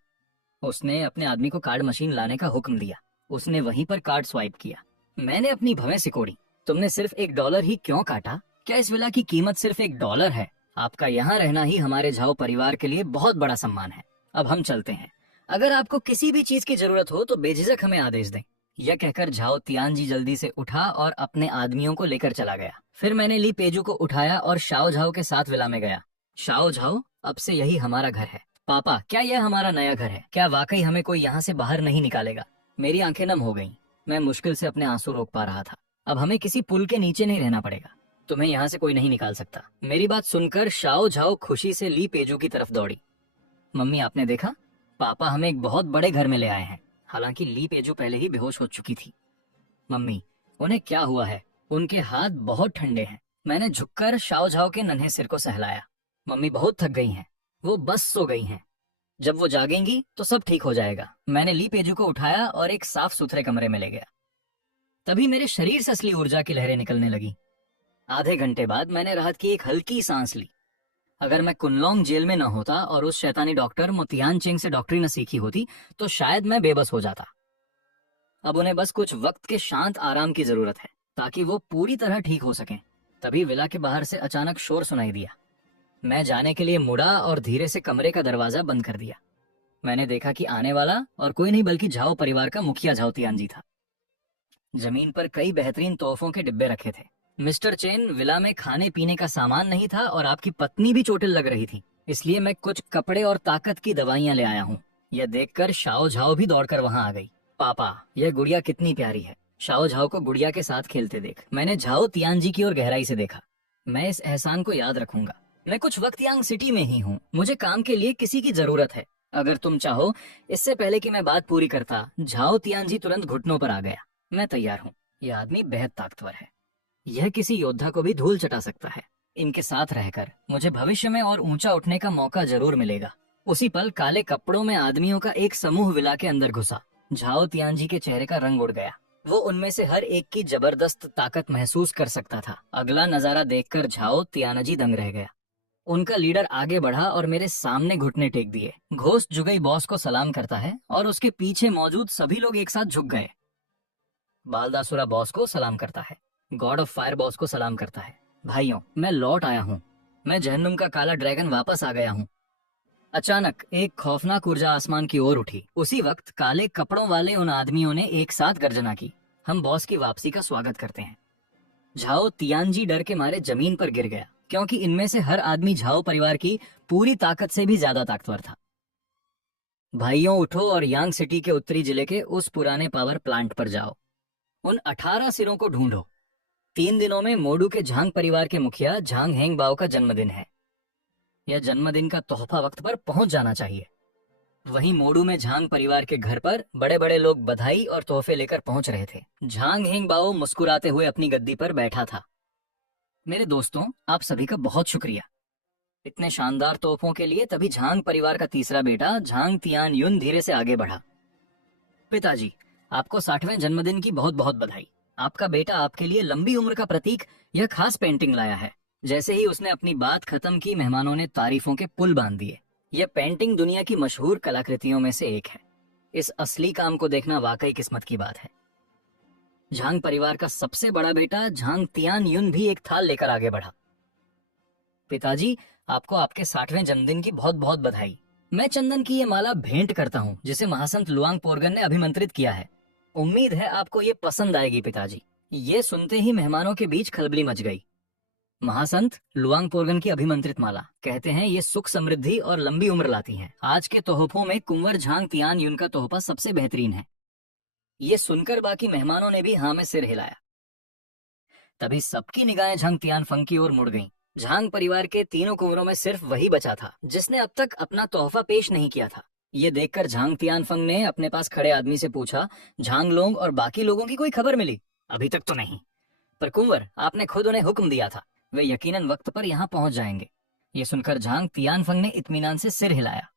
उसने अपने आदमी को कार्ड मशीन लाने का हुक्म दिया। उसने वहीं पर कार्ड स्वाइप किया। मैंने अपनी भवें सिकोड़ी। तुमने सिर्फ $1 ही क्यों काटा? क्या इस विला की कीमत सिर्फ $1 है? आपका यहाँ रहना ही हमारे झाओ परिवार के लिए बहुत बड़ा सम्मान है। अब हम चलते हैं। अगर आपको किसी भी चीज की जरूरत हो तो बेझिझक हमें आदेश दें। यह कहकर झाओ तियानजी जल्दी से उठा और अपने आदमियों को लेकर चला गया। फिर मैंने ली पेजू को उठाया और शाओ झाओ के साथ विला में गया। शाओ झाओ, अब से यही हमारा घर है। पापा, क्या यह हमारा नया घर है? क्या वाकई हमें कोई यहाँ से बाहर नहीं निकालेगा? मेरी आंखें नम हो गईं। मैं मुश्किल से अपने आंसू रोक पा रहा था। अब हमें किसी पुल के नीचे नहीं रहना पड़ेगा। तुम्हें यहाँ से कोई नहीं निकाल सकता। मेरी बात सुनकर शाओ झाओ खुशी से ली पेजू की तरफ दौड़ी। मम्मी, आपने देखा? पापा हमें एक बहुत बड़े घर में ले आए हैं। हालांकि ली पेजू पहले ही बेहोश हो चुकी थी। मम्मी, उन्हें क्या हुआ है? उनके हाथ बहुत ठंडे हैं। मैंने झुककर शाओ झाओ के नन्हे सिर को सहलाया। मम्मी बहुत थक गई हैं। वो बस सो गई हैं। जब वो जागेंगी तो सब ठीक हो जाएगा। मैंने ली पेजू को उठाया और एक साफ सुथरे कमरे में ले गया। तभी मेरे शरीर से असली ऊर्जा की लहरें निकलने लगी। आधे घंटे बाद मैंने राहत की एक हल्की सांस ली। अगर मैं कुनलोंग जेल में न होता और उस शैतानी डॉक्टर मोतियान चेंग से डॉक्टरी न सीखी होती तो शायद मैं बेबस हो जाता। अब उन्हें बस कुछ वक्त के शांत आराम की जरूरत है ताकि वो पूरी तरह ठीक हो सकें। तभी विला के बाहर से अचानक शोर सुनाई दिया। मैं जाने के लिए मुड़ा और धीरे से कमरे का दरवाजा बंद कर दिया। मैंने देखा कि आने वाला और कोई नहीं बल्कि झाओ परिवार का मुखिया झाओ तियानजी था। जमीन पर कई बेहतरीन तोहफों के डिब्बे रखे थे। मिस्टर चेन, विला में खाने पीने का सामान नहीं था और आपकी पत्नी भी चोटिल लग रही थी, इसलिए मैं कुछ कपड़े और ताकत की दवाइयां ले आया हूँ। यह देखकर शाओ झाओ भी दौड़कर वहां आ गई। पापा, यह गुड़िया कितनी प्यारी है। शाओ झाओ को गुड़िया के साथ खेलते देख मैंने झाओ तियानजी की ओर गहराई से देखा। मैं इस एहसान को याद रखूंगा। मैं कुछ वक्त यांग सिटी में ही हूँ, मुझे काम के लिए किसी की जरूरत है। अगर तुम चाहो। इससे पहले कि मैं बात पूरी करता, झाओ तियानजी तुरंत घुटनों पर आ गया। मैं तैयार हूँ। यह आदमी बेहद ताकतवर है। यह किसी योद्धा को भी धूल चटा सकता है। इनके साथ रहकर मुझे भविष्य में और ऊंचा उठने का मौका जरूर मिलेगा। उसी पल काले कपड़ों में आदमियों का एक समूह विला के अंदर घुसा। झाओ तियानजी के चेहरे का रंग उड़ गया। वो उनमें से हर एक की जबरदस्त ताकत महसूस कर सकता था। अगला नजारा देखकर झाओ तियानजी दंग रह गया। उनका लीडर आगे बढ़ा और मेरे सामने घुटने टेक दिए। घोस्ट जुगई बॉस को सलाम करता है और उसके पीछे मौजूद सभी लोग एक साथ झुक गए। बालदासुरा बॉस को सलाम करता है। गॉड ऑफ फायर बॉस को सलाम करता है। भाइयों, मैं लौट आया हूँ। मैं जहन्नुम का काला ड्रैगन वापस आ गया हूँ। अचानक एक खौफनाक ऊर्जा आसमान की ओर उठी। उसी वक्त काले कपड़ों वाले उन आदमियों ने एक साथ गर्जना की। हम बॉस की वापसी का स्वागत करते हैं। झाओ तियानजी डर के मारे जमीन पर गिर गया, क्योंकि इनमें से हर आदमी झाओ परिवार की पूरी ताकत से भी ज्यादा ताकतवर था। भाइयों, उठो और यांग सिटी के उत्तरी जिले के उस पुराने पावर प्लांट पर जाओ। उन 18 सिरों को ढूंढो। 3 दिनों में मोडू के झांग परिवार के मुखिया झांग हेंग बाओ का जन्मदिन है। यह जन्मदिन का तोहफा वक्त पर पहुंच जाना चाहिए। वहीं मोडू में झांग परिवार के घर पर बड़े बड़े लोग बधाई और तोहफे लेकर पहुंच रहे थे। झांग हेंग बाओ मुस्कुराते हुए अपनी गद्दी पर बैठा था। मेरे दोस्तों, आप सभी का बहुत शुक्रिया इतने शानदार तोहफों के लिए। तभी झांग परिवार का तीसरा बेटा झांग तियान युन धीरे से आगे बढ़ा। पिताजी, आपको 60वें जन्मदिन की बहुत बहुत बधाई। आपका बेटा आपके लिए लंबी उम्र का प्रतीक यह खास पेंटिंग लाया है। जैसे ही उसने अपनी बात खत्म की, मेहमानों ने तारीफों के पुल बांध दिए। यह पेंटिंग दुनिया की मशहूर कलाकृतियों में से एक है। इस असली काम को देखना वाकई किस्मत की बात है। झांग परिवार का सबसे बड़ा बेटा झांग तियान युन भी एक थाल लेकर आगे बढ़ा। पिताजी, आपको आपके 60वें जन्मदिन की बहुत बहुत बधाई। मैं चंदन की ये माला भेंट करता हूँ, जिसे महासंत लुआंग पोरगन ने अभिमंत्रित किया है। उम्मीद है आपको ये पसंद आएगी पिताजी। ये सुनते ही मेहमानों के बीच खलबली मच गई। महासंत लुआंग पोरगन की अभिमंत्रित माला, कहते हैं ये सुख समृद्धि और लंबी उम्र लाती है। आज के तोहफों में कुंवर झांग तियान युन का तोहफा सबसे बेहतरीन है। ये सुनकर बाकी मेहमानों ने भी हाँ में सिर हिलाया। तभी सबकी निगाहें झांग तियानफंग की ओर मुड़ गईं। झांग परिवार के तीनों कुंवरों में सिर्फ वही बचा था जिसने अब तक अपना तोहफा पेश नहीं किया था। ये देखकर झांग तियानफंग ने अपने पास खड़े आदमी से पूछा, झांग लोंग और बाकी लोगों की कोई खबर मिली? अभी तक तो नहीं, पर कुंवर, आपने खुद उन्हें हुक्म दिया था, वे यकीनन वक्त पर यहाँ पहुंच जाएंगे। ये सुनकर झांग तियानफंग ने इत्मीनान से सिर हिलाया।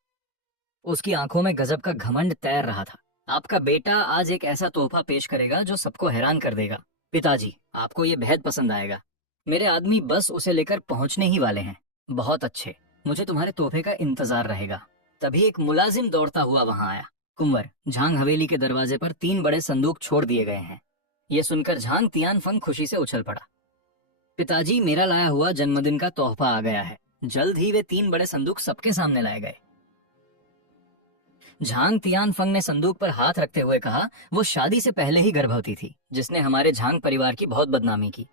उसकी आंखों में गजब का घमंड तैर रहा था। आपका बेटा आज एक ऐसा तोहफा पेश करेगा जो सबको हैरान कर देगा। पिताजी, आपको ये बेहद पसंद आएगा। मेरे आदमी बस उसे लेकर पहुंचने ही वाले हैं। बहुत अच्छे, मुझे तुम्हारे तोहफे का इंतजार रहेगा। तभी एक मुलाजिम दौड़ता हुआ वहां आया। कुंवर, झांग हवेली के दरवाजे पर 3 बड़े संदूक छोड़ दिए गए हैं। ये सुनकर झांग तियानफंग खुशी से उछल पड़ा। पिताजी, मेरा लाया हुआ जन्मदिन का तोहफा आ गया है। जल्द ही वे 3 बड़े संदूक सबके सामने लाए गए। झांग तियानफंग ने संदूक पर हाथ रखते हुए कहा, वो शादी से पहले ही गर्भवती थी, जिसने हमारे झांग परिवार की बहुत बदनामी की।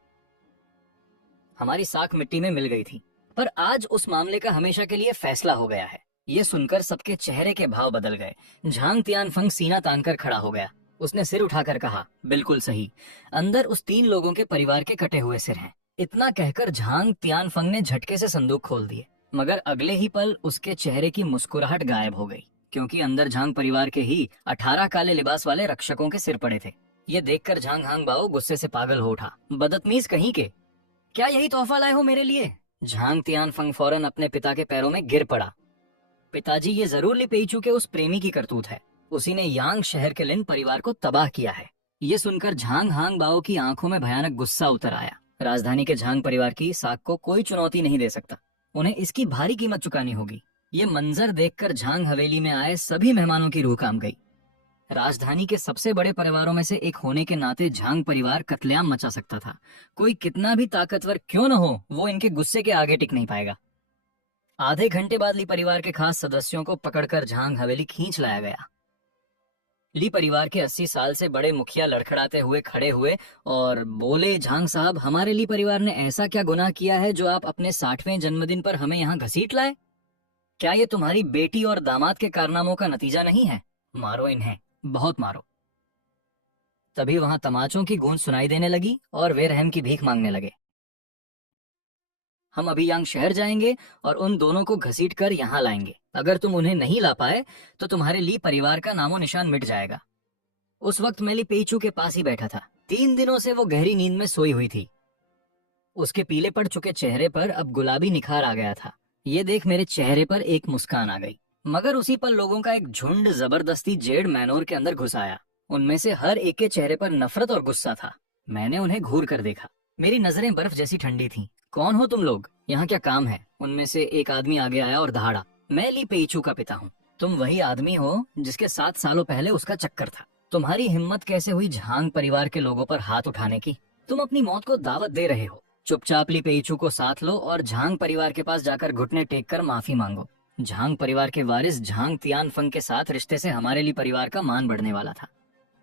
हमारी साख मिट्टी में मिल गई थी, पर आज उस मामले का हमेशा के लिए फैसला हो गया है। ये सुनकर सबके चेहरे के भाव बदल गए। झांग तियानफंग सीना तानकर खड़ा हो गया। उसने सिर उठाकर कहा, बिल्कुल सही, अंदर उस 3 लोगों के परिवार के कटे हुए सिर हैं। इतना कहकर झांग तियानफंग ने झटके से संदूक खोल दिए, मगर अगले ही पल उसके चेहरे की मुस्कुराहट गायब हो गई, क्योंकि अंदर झांग परिवार के ही 18 काले लिबास वाले रक्षकों के सिर पड़े थे। ये देखकर झांग हांग बाओ गुस्से से पागल हो उठा। बदतमीज कहीं के, क्या यही तोहफा लाए हो मेरे लिए? झांग तियानफंग फौरन अपने पिता के पैरों में गिर पड़ा। पिताजी, ये जरूर लिपेइचू के उस प्रेमी की करतूत है। उसी ने यांग शहर के लिन परिवार को तबाह किया है। ये सुनकर झांग हांग बाओ की आंखों में भयानक गुस्सा उतर आया। राजधानी के झांग परिवार की साख को कोई चुनौती नहीं दे सकता। उन्हें इसकी भारी कीमत चुकानी होगी। ये मंजर देखकर झांग हवेली में आए सभी मेहमानों की रूह कांप गई। राजधानी के सबसे बड़े परिवारों में से एक होने के नाते झांग परिवार कत्लेआम मचा सकता था। कोई कितना भी ताकतवर क्यों न हो, वो इनके गुस्से के आगे टिक नहीं पाएगा। आधे घंटे बाद ली परिवार के खास सदस्यों को पकड़कर झांग हवेली खींच लाया गया। ली परिवार के 80 साल से बड़े मुखिया लड़खड़ाते हुए खड़े हुए और बोले, झांग साहब, हमारे ली परिवार ने ऐसा क्या गुनाह किया है जो आप अपने 60वें जन्मदिन पर हमें यहाँ घसीट लाए? क्या ये तुम्हारी बेटी और दामाद के कारनामों का नतीजा नहीं है? मारो इन्हें, बहुत मारो। तभी वहां तमाचों की गूंज सुनाई देने लगी और वे रहम की भीख मांगने लगे। हम अभी यांग शहर जाएंगे और उन दोनों को घसीट कर यहाँ लाएंगे। अगर तुम उन्हें नहीं ला पाए तो तुम्हारे ली परिवार का नामो निशान मिट जाएगा। उस वक्त मैं ली पेइचू के पास ही बैठा था। 3 दिनों से वो गहरी नींद में सोई हुई थी। उसके पीले पड़ चुके चेहरे पर अब गुलाबी निखार आ गया था। ये देख मेरे चेहरे पर एक मुस्कान आ गई। मगर उसी पर लोगों का एक झुंड जबरदस्ती जेड मैनोर के अंदर घुस आया। उनमें से हर एक के चेहरे पर नफरत और गुस्सा था। मैंने उन्हें घूर कर देखा। मेरी नजरें बर्फ जैसी ठंडी थीं। कौन हो तुम लोग? यहाँ क्या काम है? उनमें से एक आदमी आगे आया और दहाड़ा, मैं ली पेइचू का पिता हूँ। तुम वही आदमी हो जिसके 7 सालों पहले उसका चक्कर था। तुम्हारी हिम्मत कैसे हुई झांग परिवार के लोगों पर हाथ उठाने की? तुम अपनी मौत को दावत दे रहे हो। चुपचाप ली पेइचू को साथ लो और झांग परिवार के पास जाकर घुटने टेक कर माफी मांगो। झांग परिवार के वारिस झांग तियानफंग के साथ रिश्ते से हमारे ली परिवार का मान बढ़ने वाला था।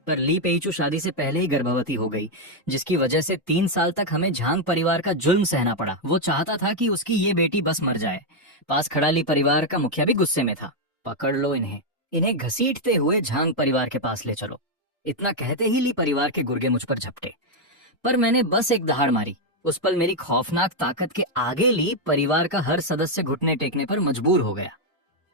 पर ली पेइचू शादी से पहले ही गर्भवती हो गई, जिसकी वजह से 3 साल तक हमें झांग परिवार का जुल्म सहना पड़ा। वो चाहता था कि उसकी ये बेटी बस मर जाए। पास खड़ा ली परिवार का मुखिया भी गुस्से में था। पकड़ लो इन्हें, इन्हें घसीटते हुए झांग परिवार के पास ले चलो। इतना कहते ही ली परिवार के गुर्गे मुझ पर झपटे, पर मैंने बस एक दहाड़ मारी। उस पल मेरी खौफनाक ताकत के आगे ली परिवार का हर सदस्य घुटने टेकने पर मजबूर हो गया।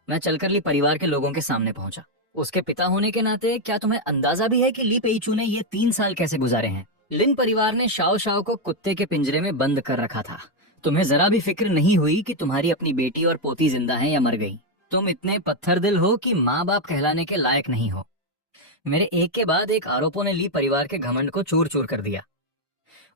मैं चलकर ली परिवार के लोगों के सामने पहुंचा। उसके पिता होने के नाते क्या तुम्हें अंदाजा भी है कि ली पेइचू ने ये 3 साल कैसे गुजारे हैं? लिन परिवार ने शाओ शाओ को कुत्ते के पिंजरे में बंद कर रखा था। तुम्हें जरा भी फिक्र नहीं हुई कि तुम्हारी अपनी बेटी और पोती जिंदा हैं या मर गई। तुम इतने पत्थर दिल हो कि माँ बाप कहलाने के लायक नहीं हो। मेरे एक के बाद एक आरोपों ने ली परिवार के घमंड को चूर चूर कर दिया।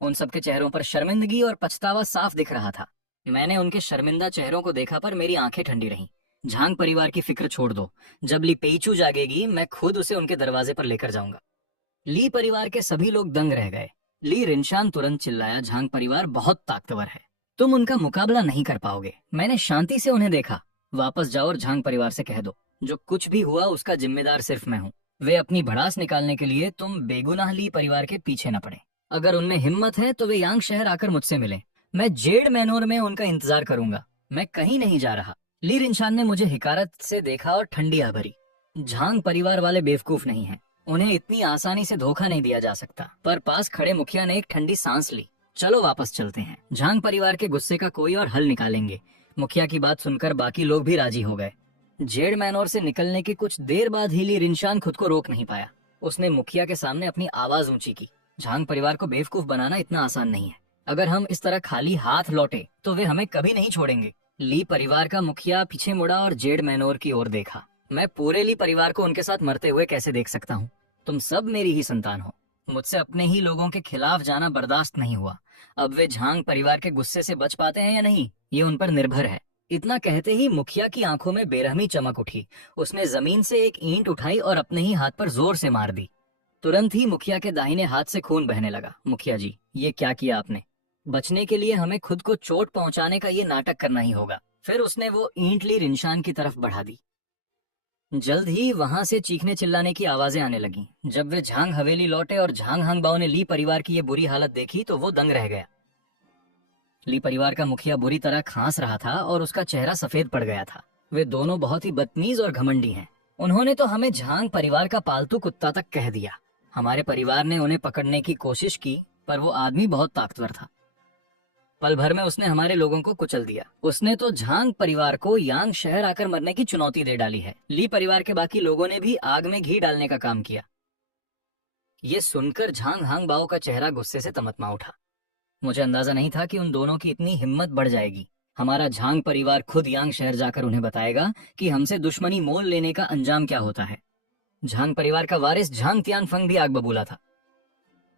उन सबके चेहरों पर शर्मिंदगी और पछतावा साफ दिख रहा था। मैंने उनके शर्मिंदा चेहरों को देखा पर मेरी आंखें ठंडी रहीं। झांग परिवार की फिक्र छोड़ दो। जब ली पेइचू जागेगी मैं खुद उसे उनके दरवाजे पर लेकर जाऊंगा। ली परिवार के सभी लोग दंग रह गए। ली रिंशान तुरंत चिल्लाया, झांग परिवार बहुत ताकतवर है, तुम उनका मुकाबला नहीं कर पाओगे। मैंने शांति से उन्हें देखा। वापस जाओ और झांग परिवार से कह दो, जो कुछ भी हुआ उसका जिम्मेदार सिर्फ मैं हूँ। वे अपनी भड़ास निकालने के लिए तुम बेगुनाह ली परिवार के पीछे न पड़े। अगर उनमें हिम्मत है तो वे यांग शहर आकर मुझसे मिलें। मैं जेड मैनोर में उनका इंतजार करूंगा। मैं कहीं नहीं जा रहा। ली रिंशान ने मुझे हिकारत से देखा और ठंडी आ भरी। झांग परिवार वाले बेवकूफ नहीं हैं। उन्हें इतनी आसानी से धोखा नहीं दिया जा सकता। पर पास खड़े मुखिया ने एक ठंडी सांस ली। चलो वापस चलते हैं। झांग परिवार के गुस्से का कोई और हल निकालेंगे। मुखिया की बात सुनकर बाकी लोग भी राजी हो गए। जेड मैनोर से निकलने की कुछ देर बाद ही ली रिंशान खुद को रोक नहीं पाया। उसने मुखिया के सामने अपनी आवाज ऊंची की। झांग परिवार को बेवकूफ बनाना इतना आसान नहीं है। अगर हम इस तरह खाली हाथ लौटे तो वे हमें कभी नहीं छोड़ेंगे। ली परिवार का मुखिया पीछे मुड़ा और जेड मैनोर की ओर देखा। मैं पूरे ली परिवार को उनके साथ मरते हुए कैसे देख सकता हूँ? तुम सब मेरी ही संतान हो। मुझसे अपने ही लोगों के खिलाफ जाना बर्दाश्त नहीं हुआ। अब वे झांग परिवार के गुस्से से बच पाते हैं या नहीं, ये उन पर निर्भर है। इतना कहते ही मुखिया की आंखों में बेरहमी चमक उठी। उसने जमीन से एक ईंट उठाई और अपने ही हाथ पर जोर से मार दी। तुरंत ही मुखिया के दाहिने हाथ से खून बहने लगा। मुखिया जी, ये क्या किया आपने? बचने के लिए हमें खुद को चोट पहुंचाने का ये नाटक करना ही होगा। फिर उसने वो ईंट ली रिंशान की तरफ बढ़ा दी। जल्द ही वहां से चीखने चिल्लाने की आवाजें आने लगीं। जब वे झांग हवेली लौटे और झांग हांगबाओ ने ली परिवार की ये बुरी हालत देखी तो वो दंग रह गया। ली परिवार का मुखिया बुरी तरह खांस रहा था और उसका चेहरा सफेद पड़ गया था। वे दोनों बहुत ही बदतमीज और घमंडी हैं। उन्होंने तो हमें झांग परिवार का पालतू कुत्ता तक कह दिया। हमारे परिवार ने उन्हें पकड़ने की कोशिश की पर वो आदमी बहुत ताकतवर था। पल भर में उसने हमारे लोगों को कुचल दिया। उसने तो झांग परिवार को यांग शहर आकर मरने की चुनौती दे डाली है। ली परिवार के बाकी लोगों ने भी आग में घी डालने का काम किया। ये सुनकर झांग हांगबाओ का चेहरा गुस्से से तमतमा उठा। मुझे अंदाजा नहीं था कि उन दोनों की इतनी हिम्मत बढ़ जाएगी। हमारा झांग परिवार खुद यांग शहर जाकर उन्हें बताएगा कि हमसे दुश्मनी मोल लेने का अंजाम क्या होता है। झांग परिवार का वारिस झांग तियानफंग भी आग बबूला था।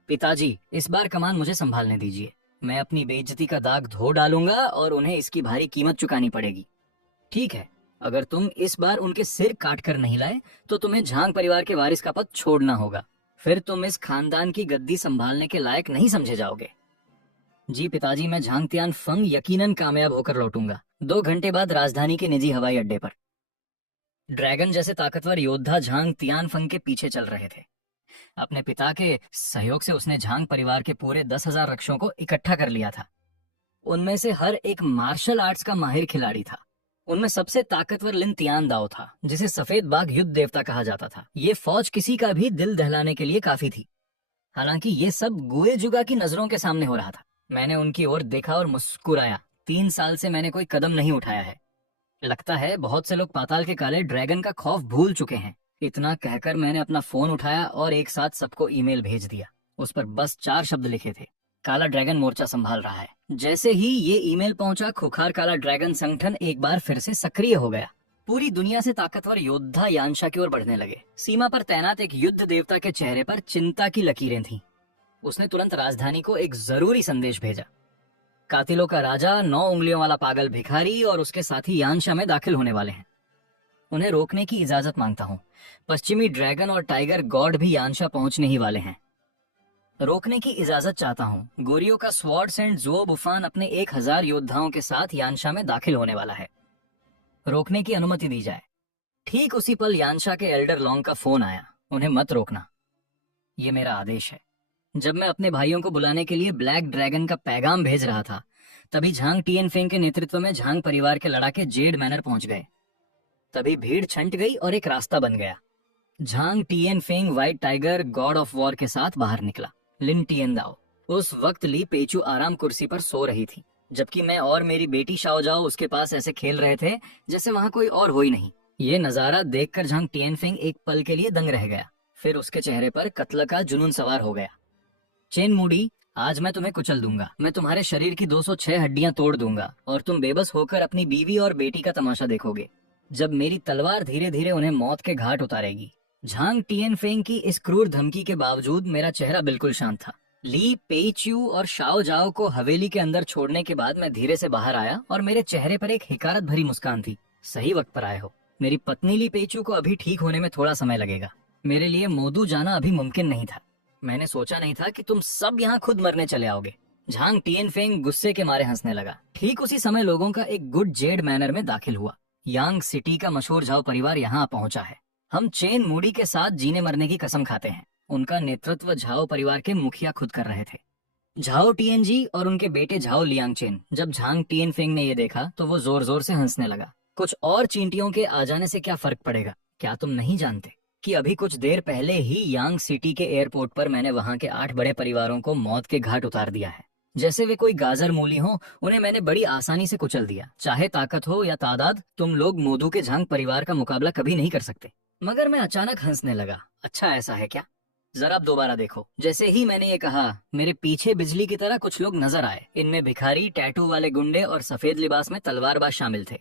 पिताजी, इस बार कमान मुझे संभालने दीजिए। मैं अपनी बेइज्जती का दाग धो डालूंगा और उन्हें इसकी भारी कीमत चुकानी पड़ेगी। ठीक है, अगर तुम इस बार उनके सिर काट कर नहीं लाए तो तुम्हें झांग परिवार के वारिस का पद छोड़ना होगा। फिर तुम इस खानदान की गद्दी संभालने के लायक नहीं समझे जाओगे। जी पिताजी, मैं झांग तियानफंग यकीनन कामयाब होकर लौटूंगा। 2 घंटे बाद राजधानी के निजी हवाई अड्डे पर ड्रैगन जैसे ताकतवर योद्धा झांग तियानफंग के पीछे चल रहे थे। अपने पिता के सहयोग से उसने झांग परिवार के पूरे 10,000 रक्षों को इकट्ठा कर लिया था। उनमें से हर एक मार्शल आर्ट्स का माहिर खिलाड़ी था। उनमें सबसे ताकतवर लिन तियान दाओ था, जिसे सफेद बाघ युद्ध देवता कहा जाता था। ये फौज किसी का भी दिल दहलाने के लिए काफी थी। हालांकि ये सब गुए जुगा की नजरों के सामने हो रहा था। मैंने उनकी ओर देखा और मुस्कुराया। 3 साल से मैंने कोई कदम नहीं उठाया है। लगता है बहुत से लोग पाताल के काले ड्रैगन का खौफ भूल चुके हैं। इतना कहकर मैंने अपना फोन उठाया और एक साथ सबको ईमेल भेज दिया। उस पर बस 4 शब्द लिखे थे, काला ड्रैगन मोर्चा संभाल रहा है। जैसे ही ये ईमेल पहुंचा, खुखार काला ड्रैगन संगठन एक बार फिर से सक्रिय हो गया। पूरी दुनिया से ताकतवर योद्धा यानशा की ओर बढ़ने लगे। सीमा पर तैनात एक युद्ध देवता के चेहरे पर चिंता की लकीरें थीं। उसने तुरंत राजधानी को एक जरूरी संदेश भेजा। कातिलों का राजा, 9 उंगलियों वाला पागल भिखारी और उसके साथी यानशा में दाखिल होने वाले हैं। उन्हें रोकने की इजाजत मांगता हूँ। पश्चिमी ड्रैगन और टाइगर गॉड भी यानशा पहुंचने ही वाले हैं। रोकने की इजाजत चाहता हूँ। गोरियो का स्वॉर्ड सेंट जुओ बुफान अपने 1000 योद्धाओं के साथ यानशा में दाखिल होने वाला है। रोकने की अनुमति दी जाए। ठीक उसी पल यानशा के एल्डर लॉन्ग का फोन आया। उन्हें मत रोकना, ये मेरा आदेश है। जब मैं अपने भाइयों को बुलाने के लिए ब्लैक ड्रैगन का पैगाम भेज रहा था, तभी झांग टिएनफेंग के नेतृत्व में झांग परिवार के लड़ाके जेड मैनर पहुंच गए। तभी भीड़ छंट गई और एक रास्ता बन गया। Zhang Tianfeng white tiger god of war के साथ बाहर निकला। लिन टिएनदाओ। उस वक्त ली पेचू आराम कुर्सी पर सो रही थी, जबकि मैं और मेरी बेटी शाओजाओ उसके पास ऐसे खेल रहे थे जैसे वहां कोई और हो ही नहीं। ये नजारा देखकर झांग टिएनफेंग एक पल के लिए दंग रह गया। फिर उसके चेहरे पर कत्ल का जुनून सवार हो गया। चेन मूडी, आज मैं तुम्हें कुचल दूंगा। मैं तुम्हारे शरीर की 206 हड्डियां तोड़ दूंगा और तुम बेबस होकर अपनी बीवी और बेटी का तमाशा देखोगे, जब मेरी तलवार धीरे धीरे उन्हें मौत के घाट उतारेगी। झांग टिएनफेंग की इस क्रूर धमकी के बावजूद मेरा चेहरा बिल्कुल शांत था। ली पेइच्यू और शाओ जाओ को हवेली के अंदर छोड़ने के बाद मैं धीरे से बाहर आया और मेरे चेहरे पर एक हिकारत भरी मुस्कान थी। सही वक्त पर आए हो। मेरी पत्नी ली पेइच्यू को अभी ठीक होने में थोड़ा समय लगेगा। मेरे लिए मोदू जाना अभी मुमकिन नहीं था। मैंने सोचा नहीं था कि तुम सब यहाँ खुद मरने चले आओगे। झांग टिएनफेंग गुस्से के मारे हंसने लगा। ठीक उसी समय लोगों का एक गुड जेड मैनर में दाखिल हुआ। यांग सिटी का मशहूर झाओ परिवार यहाँ पहुंचा है। हम चेन मूडी के साथ जीने मरने की कसम खाते हैं। उनका नेतृत्व झाओ परिवार के मुखिया खुद कर रहे थे, झाओ टिएनजी और उनके बेटे झाओ लियांगचेन। जब झांग टिएनफेंग ने ये देखा तो वो जोर जोर से हंसने लगा। कुछ और चींटियों के आ जाने से क्या फर्क पड़ेगा? क्या तुम नहीं जानते कि अभी कुछ देर पहले ही यांग सिटी के एयरपोर्ट पर मैंने वहां के 8 बड़े परिवारों को मौत के घाट उतार दिया है। जैसे वे कोई गाजर मूली हो, उन्हें मैंने बड़ी आसानी से कुचल दिया। चाहे ताकत हो या तादाद, तुम लोग मोदू के झांग परिवार का मुकाबला कभी नहीं कर सकते। मगर मैं अचानक हंसने लगा। अच्छा ऐसा है क्या? जरा आप दोबारा देखो। जैसे ही मैंने ये कहा, मेरे पीछे बिजली की तरह कुछ लोग नजर आए। इनमें भिखारी, टैटू वाले गुंडे और सफेद लिबास में तलवारबाज शामिल थे।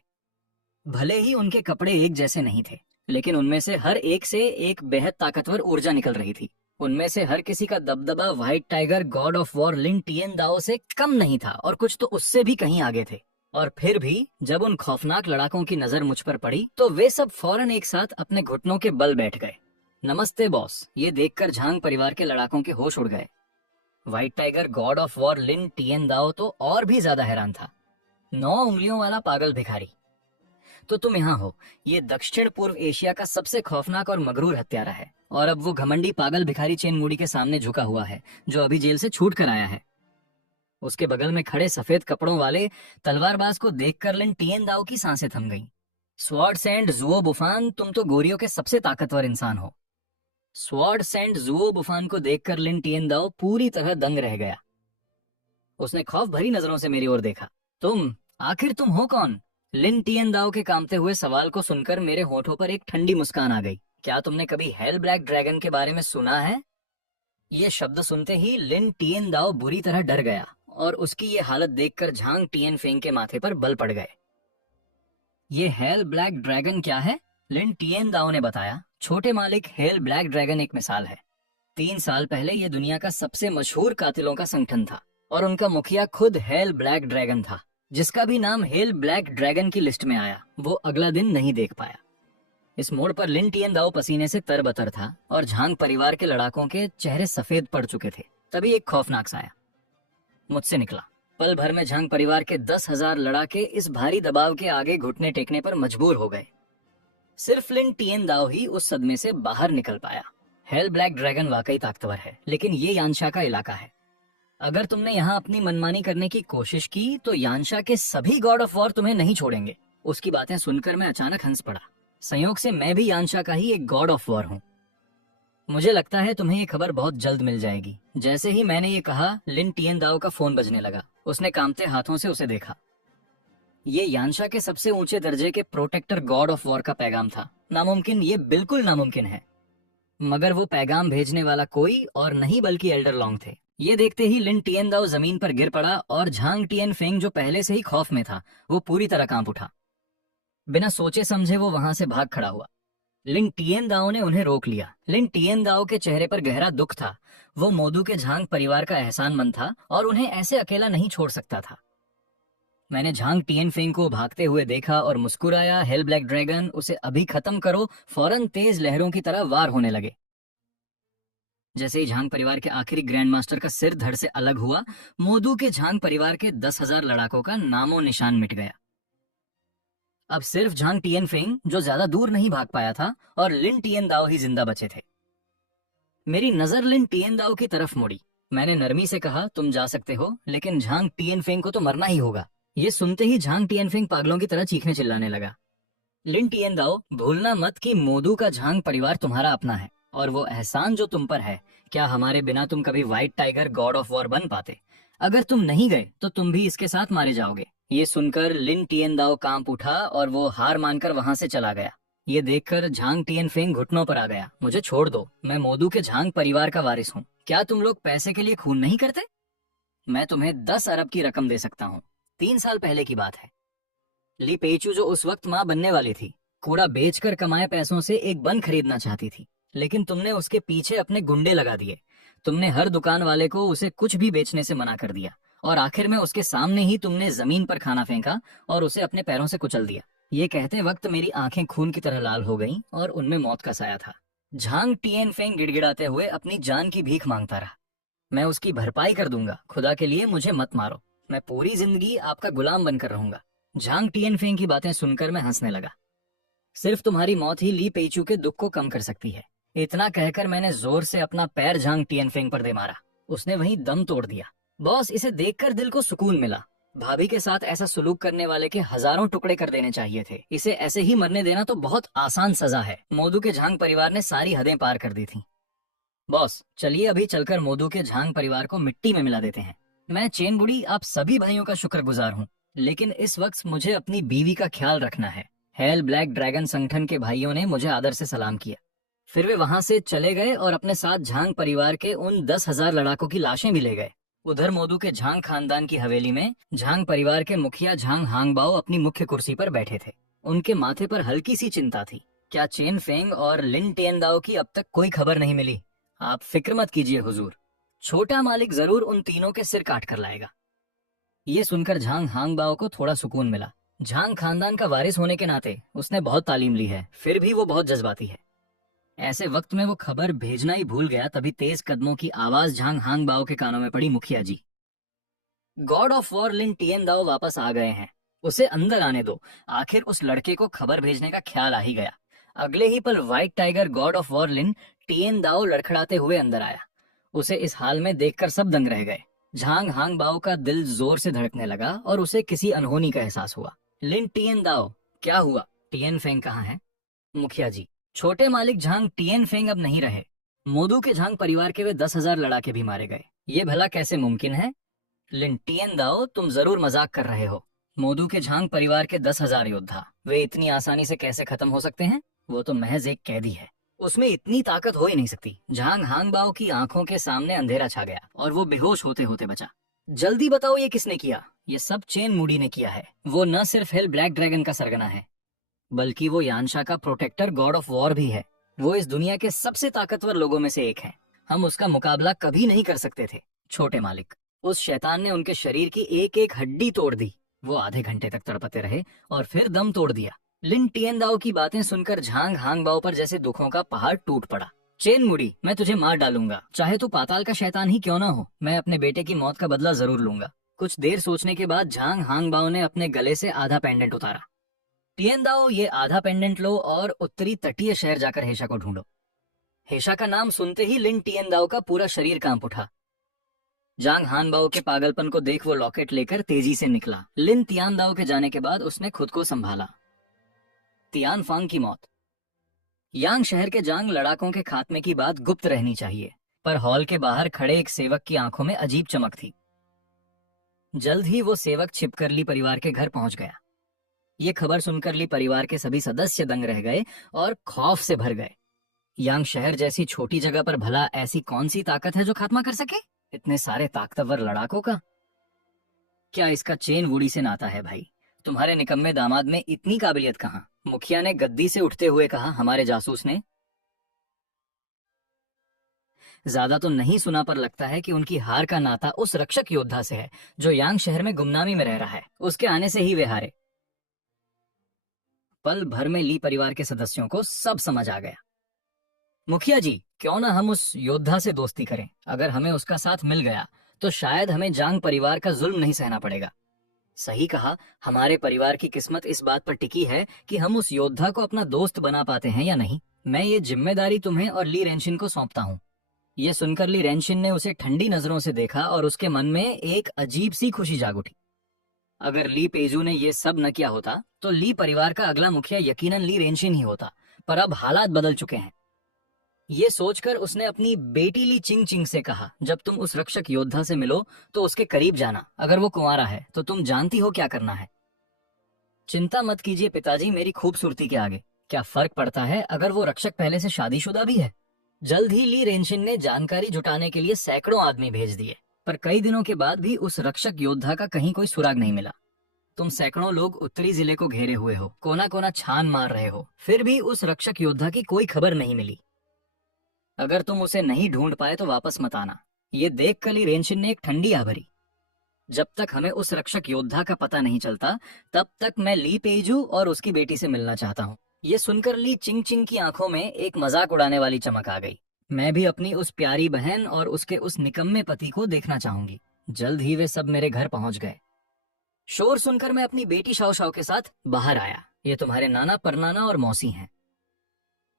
भले ही उनके कपड़े एक जैसे नहीं थे, लेकिन उनमें से हर एक से एक बेहद ताकतवर ऊर्जा निकल रही थी। उनमें से हर किसी का दबदबा white tiger god of war Lin Tiandao से कम नहीं था, और कुछ तो उससे भी कहीं आगे थे। और फिर भी जब उन खौफनाक लड़ाकों की नजर मुझ पर पड़ी तो वे सब फौरन एक साथ अपने घुटनों के बल बैठ गए। नमस्ते बॉस। ये देखकर झांग परिवार के लड़ाकों के होश उड़ गए। White tiger god of war Lin Tiandao तो और भी ज्यादा हैरान था। 9 उंगलियों वाला पागल भिखारी, तो तुम यहाँ हो। ये दक्षिण पूर्व एशिया का सबसे खौफनाक और मगरूर हत्यारा है, और अब वो घमंडी पागल भिखारी चेन मूडी के सामने झुका हुआ है, जो अभी जेल से छूट कर आया है। उसके बगल में खड़े सफेद कपड़ों वाले तलवारबाज को देखकर लिन टिएनदाओ की सांसें थम गईं। स्वॉर्ड सेंट जुओ बुफान, तुम तो गोरियों के सबसे ताकतवर इंसान हो। स्वॉर्ड सेंट जुओ बुफान को देखकर लिन टिएनदाओ पूरी तरह दंग रह गया। उसने खौफ भरी नजरों से मेरी ओर देखा। आखिर तुम हो कौन? लिन टिएनदाओ के कांपते हुए सवाल को सुनकर मेरे होठों पर एक ठंडी मुस्कान आ गई। क्या तुमने कभी हेल ब्लैक ड्रैगन के बारे में सुना है? ये शब्द सुनते ही लिन टिएनदाओ बुरी तरह डर गया, और उसकी ये हालत देखकर झांग टिएनफेंग के माथे पर बल पड़ गए। ये हेल ब्लैक ड्रैगन क्या है? लिन टिएनदाओ ने बताया। छोटे मालिक, हेल ब्लैक ड्रैगन एक मिसाल है। 3 साल पहले ये दुनिया का सबसे मशहूर कातिलों का संगठन था, और उनका मुखिया खुद हेल ब्लैक ड्रैगन था। जिसका भी नाम हेल ब्लैक ड्रैगन की लिस्ट में आया, वो अगला दिन नहीं देख पाया। इस मोड़ पर लिन टिएनदाओ पसीने से तरबतर था, और झांग परिवार के लड़ाकों के चेहरे सफेद पड़ चुके थे। तभी एक खौफनाक साया मुझसे निकला। पल भर में झांग परिवार के 10,000 लड़ाके इस भारी दबाव के आगे घुटने टेकने पर मजबूर हो गए। सिर्फ लिन टिएन दाओ ही उस सदमे से बाहर निकल पाया। हेल ब्लैक ड्रैगन वाकई ताकतवर है, लेकिन ये यानशा का इलाका है। अगर तुमने यहाँ अपनी मनमानी करने की कोशिश की तो यानशा के सभी गॉड ऑफ वॉर तुम्हें नहीं छोड़ेंगे। उसकी बातें सुनकर मैं अचानक हंस पड़ा। संयोग से मैं भी यानशा का ही एक गॉड ऑफ वॉर हूँ। मुझे लगता है तुम्हें ये खबर बहुत जल्द मिल जाएगी। जैसे ही मैंने ये कहा, लिन टिएन दाओ का फोन बजने लगा। उसने कांपते हाथों से उसे देखा। ये यानशा के सबसे ऊंचे दर्जे के प्रोटेक्टर गॉड ऑफ वॉर का पैगाम था। नामुमकिन, ये बिल्कुल नामुमकिन है। मगर वो पैगाम भेजने वाला कोई और नहीं बल्कि एल्डर लॉन्ग थे। ये देखते ही लिन टिएन दाओ जमीन पर गिर पड़ा और झांग टिएन फेंग, जो पहले से ही खौफ में था, वो पूरी तरह कांप उठा। बिना सोचे समझे वो वहां से भाग खड़ा हुआ। लिन टिएन दाओ ने उन्हें रोक लिया। लिन टिएन दाओ के चेहरे पर गहरा दुख था। वो मोदू के झांग परिवार का एहसानमंद था और उन्हें ऐसे अकेला नहीं छोड़ सकता था। मैंने झांग टिएन फेंग को भागते हुए देखा और मुस्कुराया। हेल ब्लैक ड्रैगन, उसे अभी खत्म करो। फौरन तेज लहरों की तरह वार होने लगे। जैसे ही झांग परिवार के आखिरी ग्रैंड मास्टर का सिर धड़ से अलग हुआ, मोदू के झांग परिवार के 10,000 लड़ाकों का नामो निशान मिट गया। अब सिर्फ झांग टिएन फेंग, जो ज्यादा दूर नहीं भाग पाया था, और लिन टिएन दाओ ही जिंदा बचे थे। मेरी नजर लिन टिएन दाओ की तरफ मुड़ी। मैंने नरमी से कहा, तुम जा सकते हो, लेकिन झांग टिएन फेंग को तो मरना ही होगा। ये सुनते ही झांग टिएन फेंग पागलों की तरह चीखने चिल्लाने लगा। लिन टिएन दाओ, भूलना मत कि मोदू का झांग परिवार तुम्हारा अपना है, और वो एहसान जो तुम पर है, क्या हमारे बिना तुम कभी white tiger god of war बन पाते? अगर तुम नहीं गए तो तुम भी इसके साथ मारे जाओगे। ये सुनकर लिन टिएन दाओ कांप उठा और वो हार मानकर वहां से चला गया। ये देखकर झांग टिएन फेंग घुटनों पर आ गया। मुझे छोड़ दो, मैं मोदू के झांग परिवार का वारिस हूँ। क्या तुम लोग पैसे के लिए खून नहीं करते? मैं तुम्हें 10 अरब की रकम दे सकता हूँ। 3 साल पहले की बात है। ली पेचू, जो उस वक्त माँ बनने वाली थी, कूड़ा बेचकर कमाए पैसों से एक बन खरीदना चाहती थी, लेकिन तुमने उसके पीछे अपने गुंडे लगा दिए। तुमने हर दुकान वाले को उसे कुछ भी बेचने से मना कर दिया, और आखिर में उसके सामने ही तुमने जमीन पर खाना फेंका और उसे अपने पैरों से कुचल दिया। ये कहते वक्त मेरी आंखें खून की तरह लाल हो गईं और उनमें मौत का साया था। झांग टिएन फेंग गिड़गिड़ाते हुए अपनी जान की भीख मांगता रहा। मैं उसकी भरपाई कर दूंगा, खुदा के लिए मुझे मत मारो। मैं पूरी जिंदगी आपका गुलाम बनकर रहूंगा। झांग टिएन फेंग की बातें सुनकर मैं हंसने लगा। सिर्फ तुम्हारी मौत ही ली पेचू के दुख को कम कर सकती है। इतना कहकर मैंने जोर से अपना पैर झांग टिएन फेंग पर दे मारा। उसने वहीं दम तोड़ दिया। बॉस, इसे देखकर दिल को सुकून मिला। भाभी के साथ ऐसा सुलूक करने वाले के हजारों टुकड़े कर देने चाहिए थे। इसे ऐसे ही मरने देना तो बहुत आसान सजा है। मोदू के झांग परिवार ने सारी हदें पार कर दी थी। बॉस, चलिए अभी चलकर मोदू के झांग परिवार को मिट्टी में मिला देते हैं। मैं चेन बुड़ी आप सभी भाइयों का शुक्रगुजार हूँ, लेकिन इस वक्त मुझे अपनी बीवी का ख्याल रखना है। हेल ब्लैक ड्रैगन संगठन के भाइयों ने मुझे आदर से सलाम किया। फिर वे वहां से चले गए और अपने साथ झांग परिवार के उन 10,000 लड़ाकों की लाशें भी ले गए। उधर मोदू के झांग खानदान की हवेली में झांग परिवार के मुखिया झांग हांगबाओ अपनी मुख्य कुर्सी पर बैठे थे। उनके माथे पर हल्की सी चिंता थी। क्या चेन फेंग और लिन टिएन दाओ की अब तक कोई खबर नहीं मिली? आप फिक्र मत कीजिए हुजूर, छोटा मालिक जरूर उन तीनों के सिर काट कर लाएगा। ये सुनकर झांग हांगबाओ को थोड़ा सुकून मिला। झांग खानदान का वारिस होने के नाते उसने बहुत तालीम ली है, फिर भी वो बहुत जज्बाती है। ऐसे वक्त में वो खबर भेजना ही भूल गया। तभी तेज कदमों की आवाज झांग हांगबाओ के कानों में पड़ी। मुखिया जी, god of war Lin TN दाओ वापस आ गए हैं। उसे अंदर आने दो। आखिर उस लड़के को खबर भेजने का ख्याल आ ही गया। अगले ही पल white tiger god of war Lin TN Dao लड़खड़ाते हुए अंदर आया। उसे इस हाल में देखकर सब दंग रह गए। झांग हांगबाओ का दिल जोर से धड़कने लगा और उसे किसी अनहोनी का एहसास हुआ। लिन टिएन दाओ, क्या हुआ? टिएन फेंग कहाँ है? मुखिया जी, छोटे मालिक झांग टिएन फेंग अब नहीं रहे। मोदू के झांग परिवार के वे 10,000 लड़ाके भी मारे गए। ये भला कैसे मुमकिन है? लिन टिएन दाओ, तुम जरूर मजाक कर रहे हो। मोदू के झांग परिवार के 10,000 योद्धा, वे इतनी आसानी से कैसे खत्म हो सकते हैं? वो तो महज एक कैदी है, उसमें इतनी ताकत हो ही नहीं सकती। झांग हांगबाओ की आंखों के सामने अंधेरा छा गया और वो बेहोश होते होते बचा। जल्दी बताओ, ये किसने किया? ये सब चेन मूडी ने किया है। वो न सिर्फ हेल ब्लैक ड्रैगन का सरगना है, बल्कि वो यानशा का प्रोटेक्टर गॉड ऑफ वॉर भी है। वो इस दुनिया के सबसे ताकतवर लोगों में से एक है। हम उसका मुकाबला कभी नहीं कर सकते थे, छोटे मालिक। उस शैतान ने उनके शरीर की एक एक हड्डी तोड़ दी। वो आधे घंटे तक तड़पते रहे और फिर दम तोड़ दिया। लिन टिएन दाओ की बातें सुनकर झांग हांगबाओ पर जैसे दुखों का पहाड़ टूट पड़ा। चेन मुड़ी, मैं तुझे मार डालूंगा, चाहे तू पाताल का शैतान ही क्यों ना हो। मैं अपने बेटे की मौत का बदला जरूर लूंगा। कुछ देर सोचने के बाद झांग हांगबाओ ने अपने गले से आधा पेंडेंट उतारा। टिएनदाओ, ये आधा पेंडेंट लो और उत्तरी तटीय शहर जाकर हेशा को ढूंढो। हेशा का नाम सुनते ही लिन टिएनदाओ का पूरा शरीर कांप उठा। जांग हानबाओ के पागलपन को देख वो लॉकेट लेकर तेजी से निकला। लिन तियानदाओ के जाने के बाद उसने खुद को संभाला। तियान फांग की मौत। यांग शहर के जांग लड़ाकों के खात्मे की बात गुप्त रहनी चाहिए, पर हॉल के बाहर खड़े एक सेवक की आंखों में अजीब चमक थी। जल्द ही वो सेवक छिपकर ली परिवार के घर पहुंच गया। ये खबर सुनकर ली परिवार के सभी सदस्य दंग रह गए और खौफ से भर गए। यांग शहर जैसी छोटी जगह पर भला ऐसी कौन सी ताकत है जो खात्मा कर सके? इतने सारे ताकतवर लड़ाकों का क्या इसका चेन वुडी से नाता है भाई? तुम्हारे निकम्मे दामाद में इतनी काबिलियत कहाँ? मुखिया ने गद्दी से उठते हुए कहा। हमारे जासूस ने ज्यादा तो नहीं सुना, पर लगता है कि उनकी हार का नाता उस रक्षक योद्धा से है जो यांग शहर में गुमनामी में रह रहा है। उसके आने से ही वे हारे। पल भर में ली परिवार के सदस्यों को सब समझ आ गया। मुखिया जी, क्यों ना हम उस योद्धा से दोस्ती करें? अगर हमें उसका साथ मिल गया तो शायद हमें जांग परिवार का जुल्म नहीं सहना पड़ेगा। सही कहा। हमारे परिवार की किस्मत इस बात पर टिकी है कि हम उस योद्धा को अपना दोस्त बना पाते हैं या नहीं। मैं ये जिम्मेदारी तुम्हें और ली रेंशिन को सौंपता हूँ। ये सुनकर ली रेंशिन ने उसे ठंडी नजरों से देखा और उसके मन में एक अजीब सी खुशी जाग उठी। अगर ली पेजू ने ये सब न किया होता तो ली परिवार का अगला मुखिया यकीनन ली रेंशिन ही होता, पर अब हालात बदल चुके हैं। ये सोचकर उसने अपनी बेटी ली चिंग चिंग से कहा, जब तुम उस रक्षक योद्धा से मिलो तो उसके करीब जाना। अगर वो कुंवारा है तो तुम जानती हो क्या करना है। चिंता मत कीजिए पिताजी, मेरी खूबसूरती के आगे क्या फर्क पड़ता है अगर वो रक्षक पहले से शादीशुदा भी है। जल्द ही ली रेंशिन ने जानकारी जुटाने के लिए सैकड़ों आदमी भेज दिए, पर कई दिनों के बाद भी उस रक्षक योद्धा का कहीं कोई सुराग नहीं मिला। तुम सैकड़ों लोग उत्तरी जिले को घेरे हुए हो, कोना कोना छान मार रहे हो, फिर भी उस रक्षक योद्धा की कोई खबर नहीं मिली। अगर तुम उसे नहीं ढूंढ पाए तो वापस मत आना। ये देख कर ली रेंशिन ने एक ठंडी आ भरी। जब तक हमें उस रक्षक योद्धा का पता नहीं चलता तब तक मैं ली पेजू और उसकी बेटी से मिलना चाहता हूँ। ये सुनकर ली चिंग चिंग की आंखों में एक मजाक उड़ाने वाली चमक आ गई। मैं भी अपनी उस प्यारी बहन और उसके उस निकम्मे पति को देखना चाहूंगी। जल्द ही वे सब मेरे घर पहुंच गए। शोर सुनकर मैं अपनी बेटी शाओ शाओ के साथ बाहर आया। ये तुम्हारे नाना परनाना और मौसी हैं।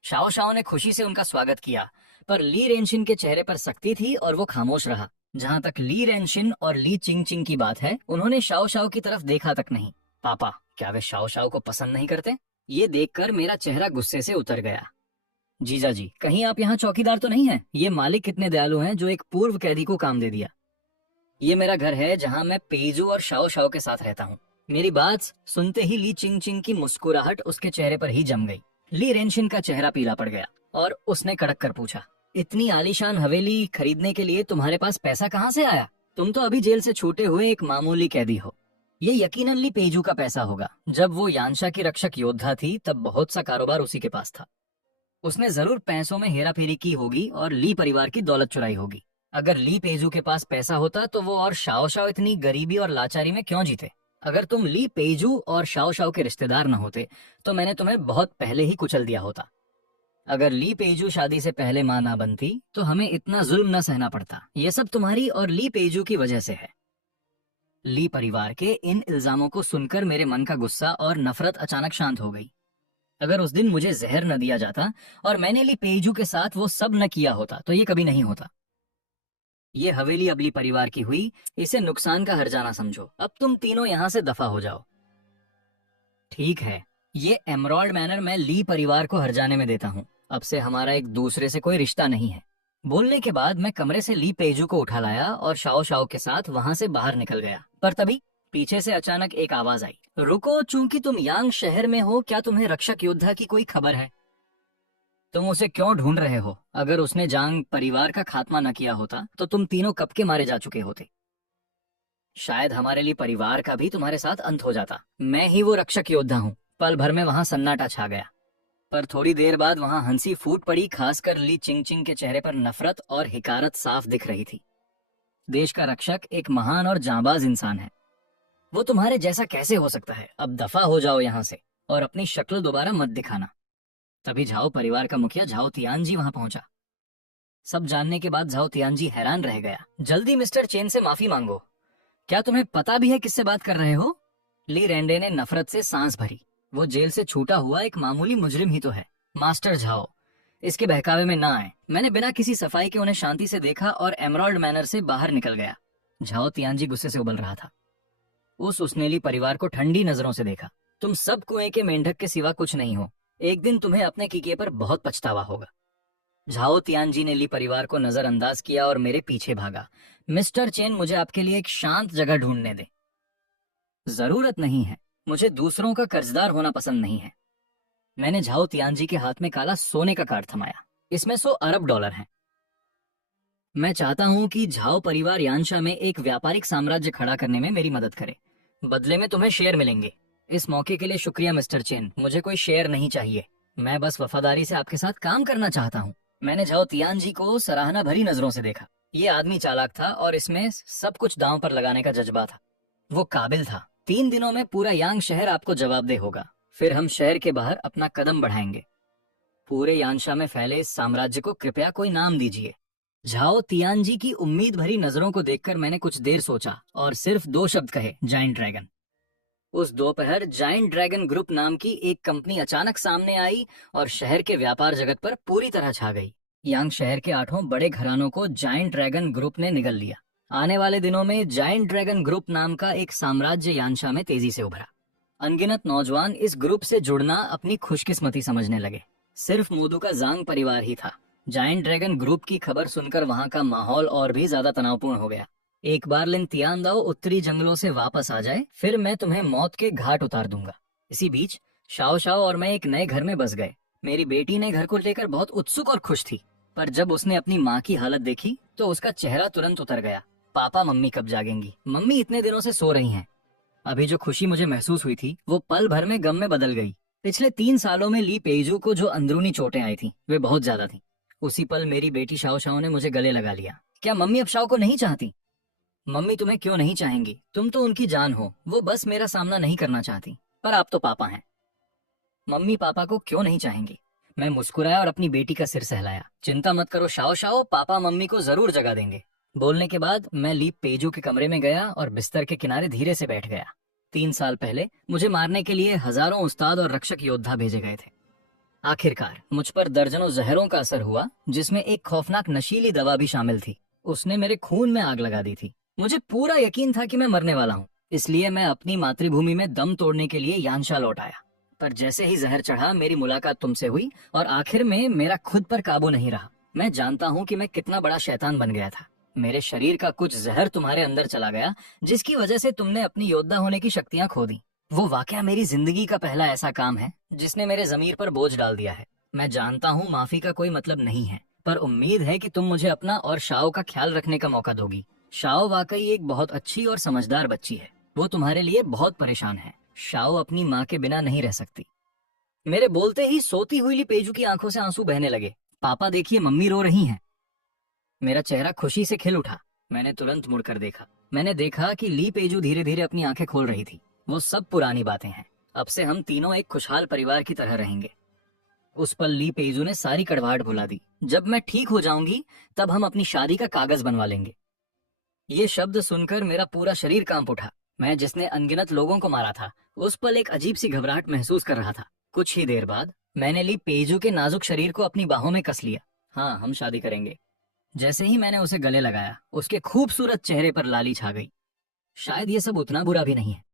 शाओ शाओ ने खुशी से उनका स्वागत किया, पर ली रेंशिन के चेहरे पर सख्ती थी और वो खामोश रहा। जहां तक ली रेंशिन और ली चिंग चिंग की बात है, उन्होंने शाओ शाओ की तरफ देखा तक नहीं। पापा, क्या वे शाओ शाओ को पसंद नहीं करते? ये देखकर मेरा चेहरा गुस्से से उतर गया। जीजा जी, कहीं आप यहाँ चौकीदार तो नहीं हैं? ये मालिक कितने दयालु हैं जो एक पूर्व कैदी को काम दे दिया। ये मेरा घर है जहाँ मैं पेजू और शाओ शाओ के साथ रहता हूँ। मेरी बात सुनते ही ली चिंग चिंग की मुस्कुराहट उसके चेहरे पर ही जम गई। ली रेंशिन का चेहरा पीला पड़ गया और उसने कड़क कर पूछा, इतनी आलीशान हवेली खरीदने के लिए तुम्हारे पास पैसा कहाँ से आया? तुम तो अभी जेल से छूटे हुए एक मामूली कैदी हो। ये यकीनन ली पेजू का पैसा होगा। जब वो यानशा की रक्षक योद्धा थी तब बहुत सा कारोबार उसी के पास था। उसने जरूर पैसों में हेराफेरी की होगी और ली परिवार की दौलत चुराई होगी। अगर ली पेजू के पास पैसा होता तो वो और शाओ शाओ इतनी गरीबी और लाचारी में क्यों जीते? अगर तुम ली पेजू और शाओ शाओ के रिश्तेदार न होते तो मैंने तुम्हें बहुत पहले ही कुचल दिया होता। अगर ली पेजू शादी से पहले मां ना बनती तो हमें इतना जुल्म न सहना पड़ता। ये सब तुम्हारी और ली पेजू की वजह से है। ली परिवार के इन इल्जामों को सुनकर मेरे मन का गुस्सा और नफरत अचानक शांत हो गई। अगर उस दिन मुझे जहर न दिया जाता और मैंने ली पेजू के साथ वो सब न किया होता तो ये कभी नहीं होता। ये हवेली अब ली परिवार की हुई, इसे नुकसान का हर्जाना समझो। अब तुम तीनों यहाँ से दफा हो जाओ। ठीक है, ये एमरॉल्ड मैनर मैं ली परिवार को हर्जाने में देता हूँ। अब से हमारा एक दूसरे से कोई रिश्ता नहीं है। बोलने के बाद मैं कमरे से ली पेजू को उठा लाया और शाओ शाओ के साथ वहां से बाहर निकल गया। पर तभी पीछे से अचानक एक आवाज आई, रुको, चूंकि तुम यांग शहर में हो, क्या तुम्हें रक्षक योद्धा की कोई खबर है? तुम उसे क्यों ढूंढ रहे हो? अगर उसने जांग परिवार का खात्मा न किया होता तो तुम तीनों कब के मारे जा चुके होते। शायद हमारे लिए परिवार का भी तुम्हारे साथ अंत हो जाता। मैं ही वो रक्षक योद्धा हूँ। पल भर में वहां सन्नाटा छा गया, पर थोड़ी देर बाद वहां हंसी फूट पड़ी। खासकर ली चिंग चिंग के चेहरे पर नफरत और हिकारत साफ दिख रही थी। देश का रक्षक एक महान और जांबाज इंसान है। वो तुम्हारे जैसा कैसे हो सकता है? अब दफा हो जाओ यहाँ से और अपनी शक्ल दोबारा मत दिखाना। तभी झाओ परिवार का मुखिया झाओ तियानजी वहां पहुंचा। सब जानने के बाद झाओ तियानजी हैरान रह गया। जल्दी मिस्टर चेन से माफी मांगो। क्या तुम्हें पता भी है किससे बात कर रहे हो? ली रेंडे ने नफरत से सांस भरी। वो जेल से छूटा हुआ एक मामूली मुजरिम ही तो है। मास्टर झाओ, इसके बहकावे में ना आए। मैंने बिना किसी सफाई के उन्हें शांति से देखा और एमराल्ड मैनर से बाहर निकल गया। झाओ तियानजी गुस्से से उबल रहा था। उस उसनेली परिवार को ठंडी नजरों से देखा। तुम सब कुएं के मेंढक के सिवा कुछ नहीं हो। एक दिन तुम्हें अपने किए पर बहुत पछतावा होगा। झाओ तियानजी ने ली परिवार को नजरअंदाज किया और मेरे पीछे भागा। मिस्टर चेन, मुझे आपके लिए एक शांत जगह ढूंढने दे। जरूरत नहीं है। मुझे दूसरों का कर्जदार होना पसंद नहीं है। मैंने झाओ तियानजी के हाथ में काला सोने का कार्ड थमाया। इसमें $100 अरब हैं। मैं चाहता हूं कि झाओ परिवार यानशा में एक व्यापारिक साम्राज्य खड़ा करने में मेरी मदद करे। बदले में तुम्हें शेयर मिलेंगे। इस मौके के लिए शुक्रिया मिस्टर चेन, मुझे कोई शेयर नहीं चाहिए। मैं बस वफादारी से आपके साथ काम करना चाहता हूँ। मैंने झाओ तियानजी को सराहना भरी नजरों से देखा। ये आदमी चालाक था और इसमें सब कुछ दांव पर लगाने का जज्बा था। वो काबिल था। 3 दिनों में पूरा यांग शहर आपको जवाबदेह होगा। फिर हम शहर के बाहर अपना कदम बढ़ाएंगे। पूरे यानशा में फैले इस साम्राज्य को कृपया कोई नाम दीजिए। झाओ तियानजी की उम्मीद भरी नजरों को देखकर मैंने कुछ देर सोचा और सिर्फ 2 शब्द कहे, जायंट ड्रैगन। उस दोपहर जायंट ड्रैगन ग्रुप नाम की एक कंपनी अचानक सामने आई और शहर के व्यापार जगत पर पूरी तरह छा गई। यांग शहर के 8 बड़े घरानों को जायंट ड्रैगन ग्रुप ने निगल लिया। आने वाले दिनों में जायंट ड्रैगन ग्रुप नाम का एक साम्राज्य यानशा में तेजी से उभरा। अनगिनत नौजवान इस ग्रुप से जुड़ना अपनी खुशकिस्मती समझने लगे। सिर्फ मूदू का जांग परिवार ही था। जायंट ड्रैगन ग्रुप की खबर सुनकर वहां का माहौल और भी ज्यादा तनावपूर्ण हो गया। एक बार लिन तियानदाओ उत्तरी जंगलों से वापस आ जाए, फिर मैं तुम्हें मौत के घाट उतार दूंगा। इसी बीच शाओ शाओ और मैं एक नए घर में बस गए। मेरी बेटी ने घर को लेकर बहुत उत्सुक और खुश थी, पर जब उसने अपनी माँ की हालत देखी तो उसका चेहरा तुरंत उतर गया। पापा मम्मी कब जागेंगी? मम्मी इतने दिनों से सो रही हैं। अभी जो खुशी मुझे महसूस हुई थी वो पल भर में गम में बदल गई। पिछले 3 सालों में ली पेइजू को जो अंदरूनी चोटें आई थी वे बहुत ज्यादा थी। उसी पल मेरी बेटी शाओ शाओ ने मुझे गले लगा लिया। क्या मम्मी अब शाओ को नहीं चाहती? मम्मी तुम्हें क्यों नहीं चाहेंगी? तुम तो उनकी जान हो। वो बस मेरा सामना नहीं करना चाहती। पर आप तो पापा हैं। मम्मी पापा को क्यों नहीं चाहेंगी? मैं मुस्कुराया और अपनी बेटी का सिर सहलाया। चिंता मत करो शाओ शाओ, पापा मम्मी को जरूर जगा देंगे। बोलने के बाद मैं लीप पेजू के कमरे में गया और बिस्तर के किनारे धीरे से बैठ गया। 3 साल पहले मुझे मारने के लिए हजारों उस्ताद और रक्षक योद्धा भेजे गए थे। आखिरकार मुझ पर दर्जनों जहरों का असर हुआ, जिसमें एक खौफनाक नशीली दवा भी शामिल थी। उसने मेरे खून में आग लगा दी थी। मुझे पूरा यकीन था कि मैं मरने वाला हूँ, इसलिए मैं अपनी मातृभूमि में दम तोड़ने के लिए यानशा लौट आया। पर जैसे ही जहर चढ़ा, मेरी मुलाकात तुमसे हुई और आखिर में मेरा खुद पर काबू नहीं रहा। मैं जानता हूँ कि मैं कितना बड़ा शैतान बन गया था। मेरे शरीर का कुछ जहर तुम्हारे अंदर चला गया, जिसकी वजह से तुमने अपनी योद्धा होने की शक्तियां खो दी। वो वाकया मेरी जिंदगी का पहला ऐसा काम है जिसने मेरे जमीर पर बोझ डाल दिया है। मैं जानता हूँ माफी का कोई मतलब नहीं है, पर उम्मीद है कि तुम मुझे अपना और शाओ का ख्याल रखने का मौका दोगी। शाओ वाकई एक बहुत अच्छी और समझदार बच्ची है। वो तुम्हारे लिए बहुत परेशान है। शाओ अपनी माँ के बिना नहीं रह सकती। मेरे बोलते ही सोती हुई ली पेजू की आंखों से आंसू बहने लगे। पापा देखिए, मम्मी रो रही हैं। मेरा चेहरा खुशी से खिल उठा। मैंने तुरंत मुड़कर देखा। मैंने देखा कि ली पेजू धीरे धीरे अपनी आंखें खोल रही थी। वो सब पुरानी बातें हैं। अब से हम तीनों एक खुशहाल परिवार की तरह रहेंगे। उस पल ली पेजू ने सारी कड़वाहट भुला दी। जब मैं ठीक हो जाऊंगी तब हम अपनी शादी का कागज बनवा लेंगे। ये शब्द सुनकर मेरा पूरा शरीर कांप उठा। मैं जिसने अनगिनत लोगों को मारा था, उस पल एक अजीब सी घबराहट महसूस कर रहा था। कुछ ही देर बाद मैंने ली पेजू के नाजुक शरीर को अपनी बाहों में कस लिया। हाँ, हम शादी करेंगे। जैसे ही मैंने उसे गले लगाया, उसके खूबसूरत चेहरे पर लाली छा गई। शायद ये सब उतना बुरा भी नहीं है।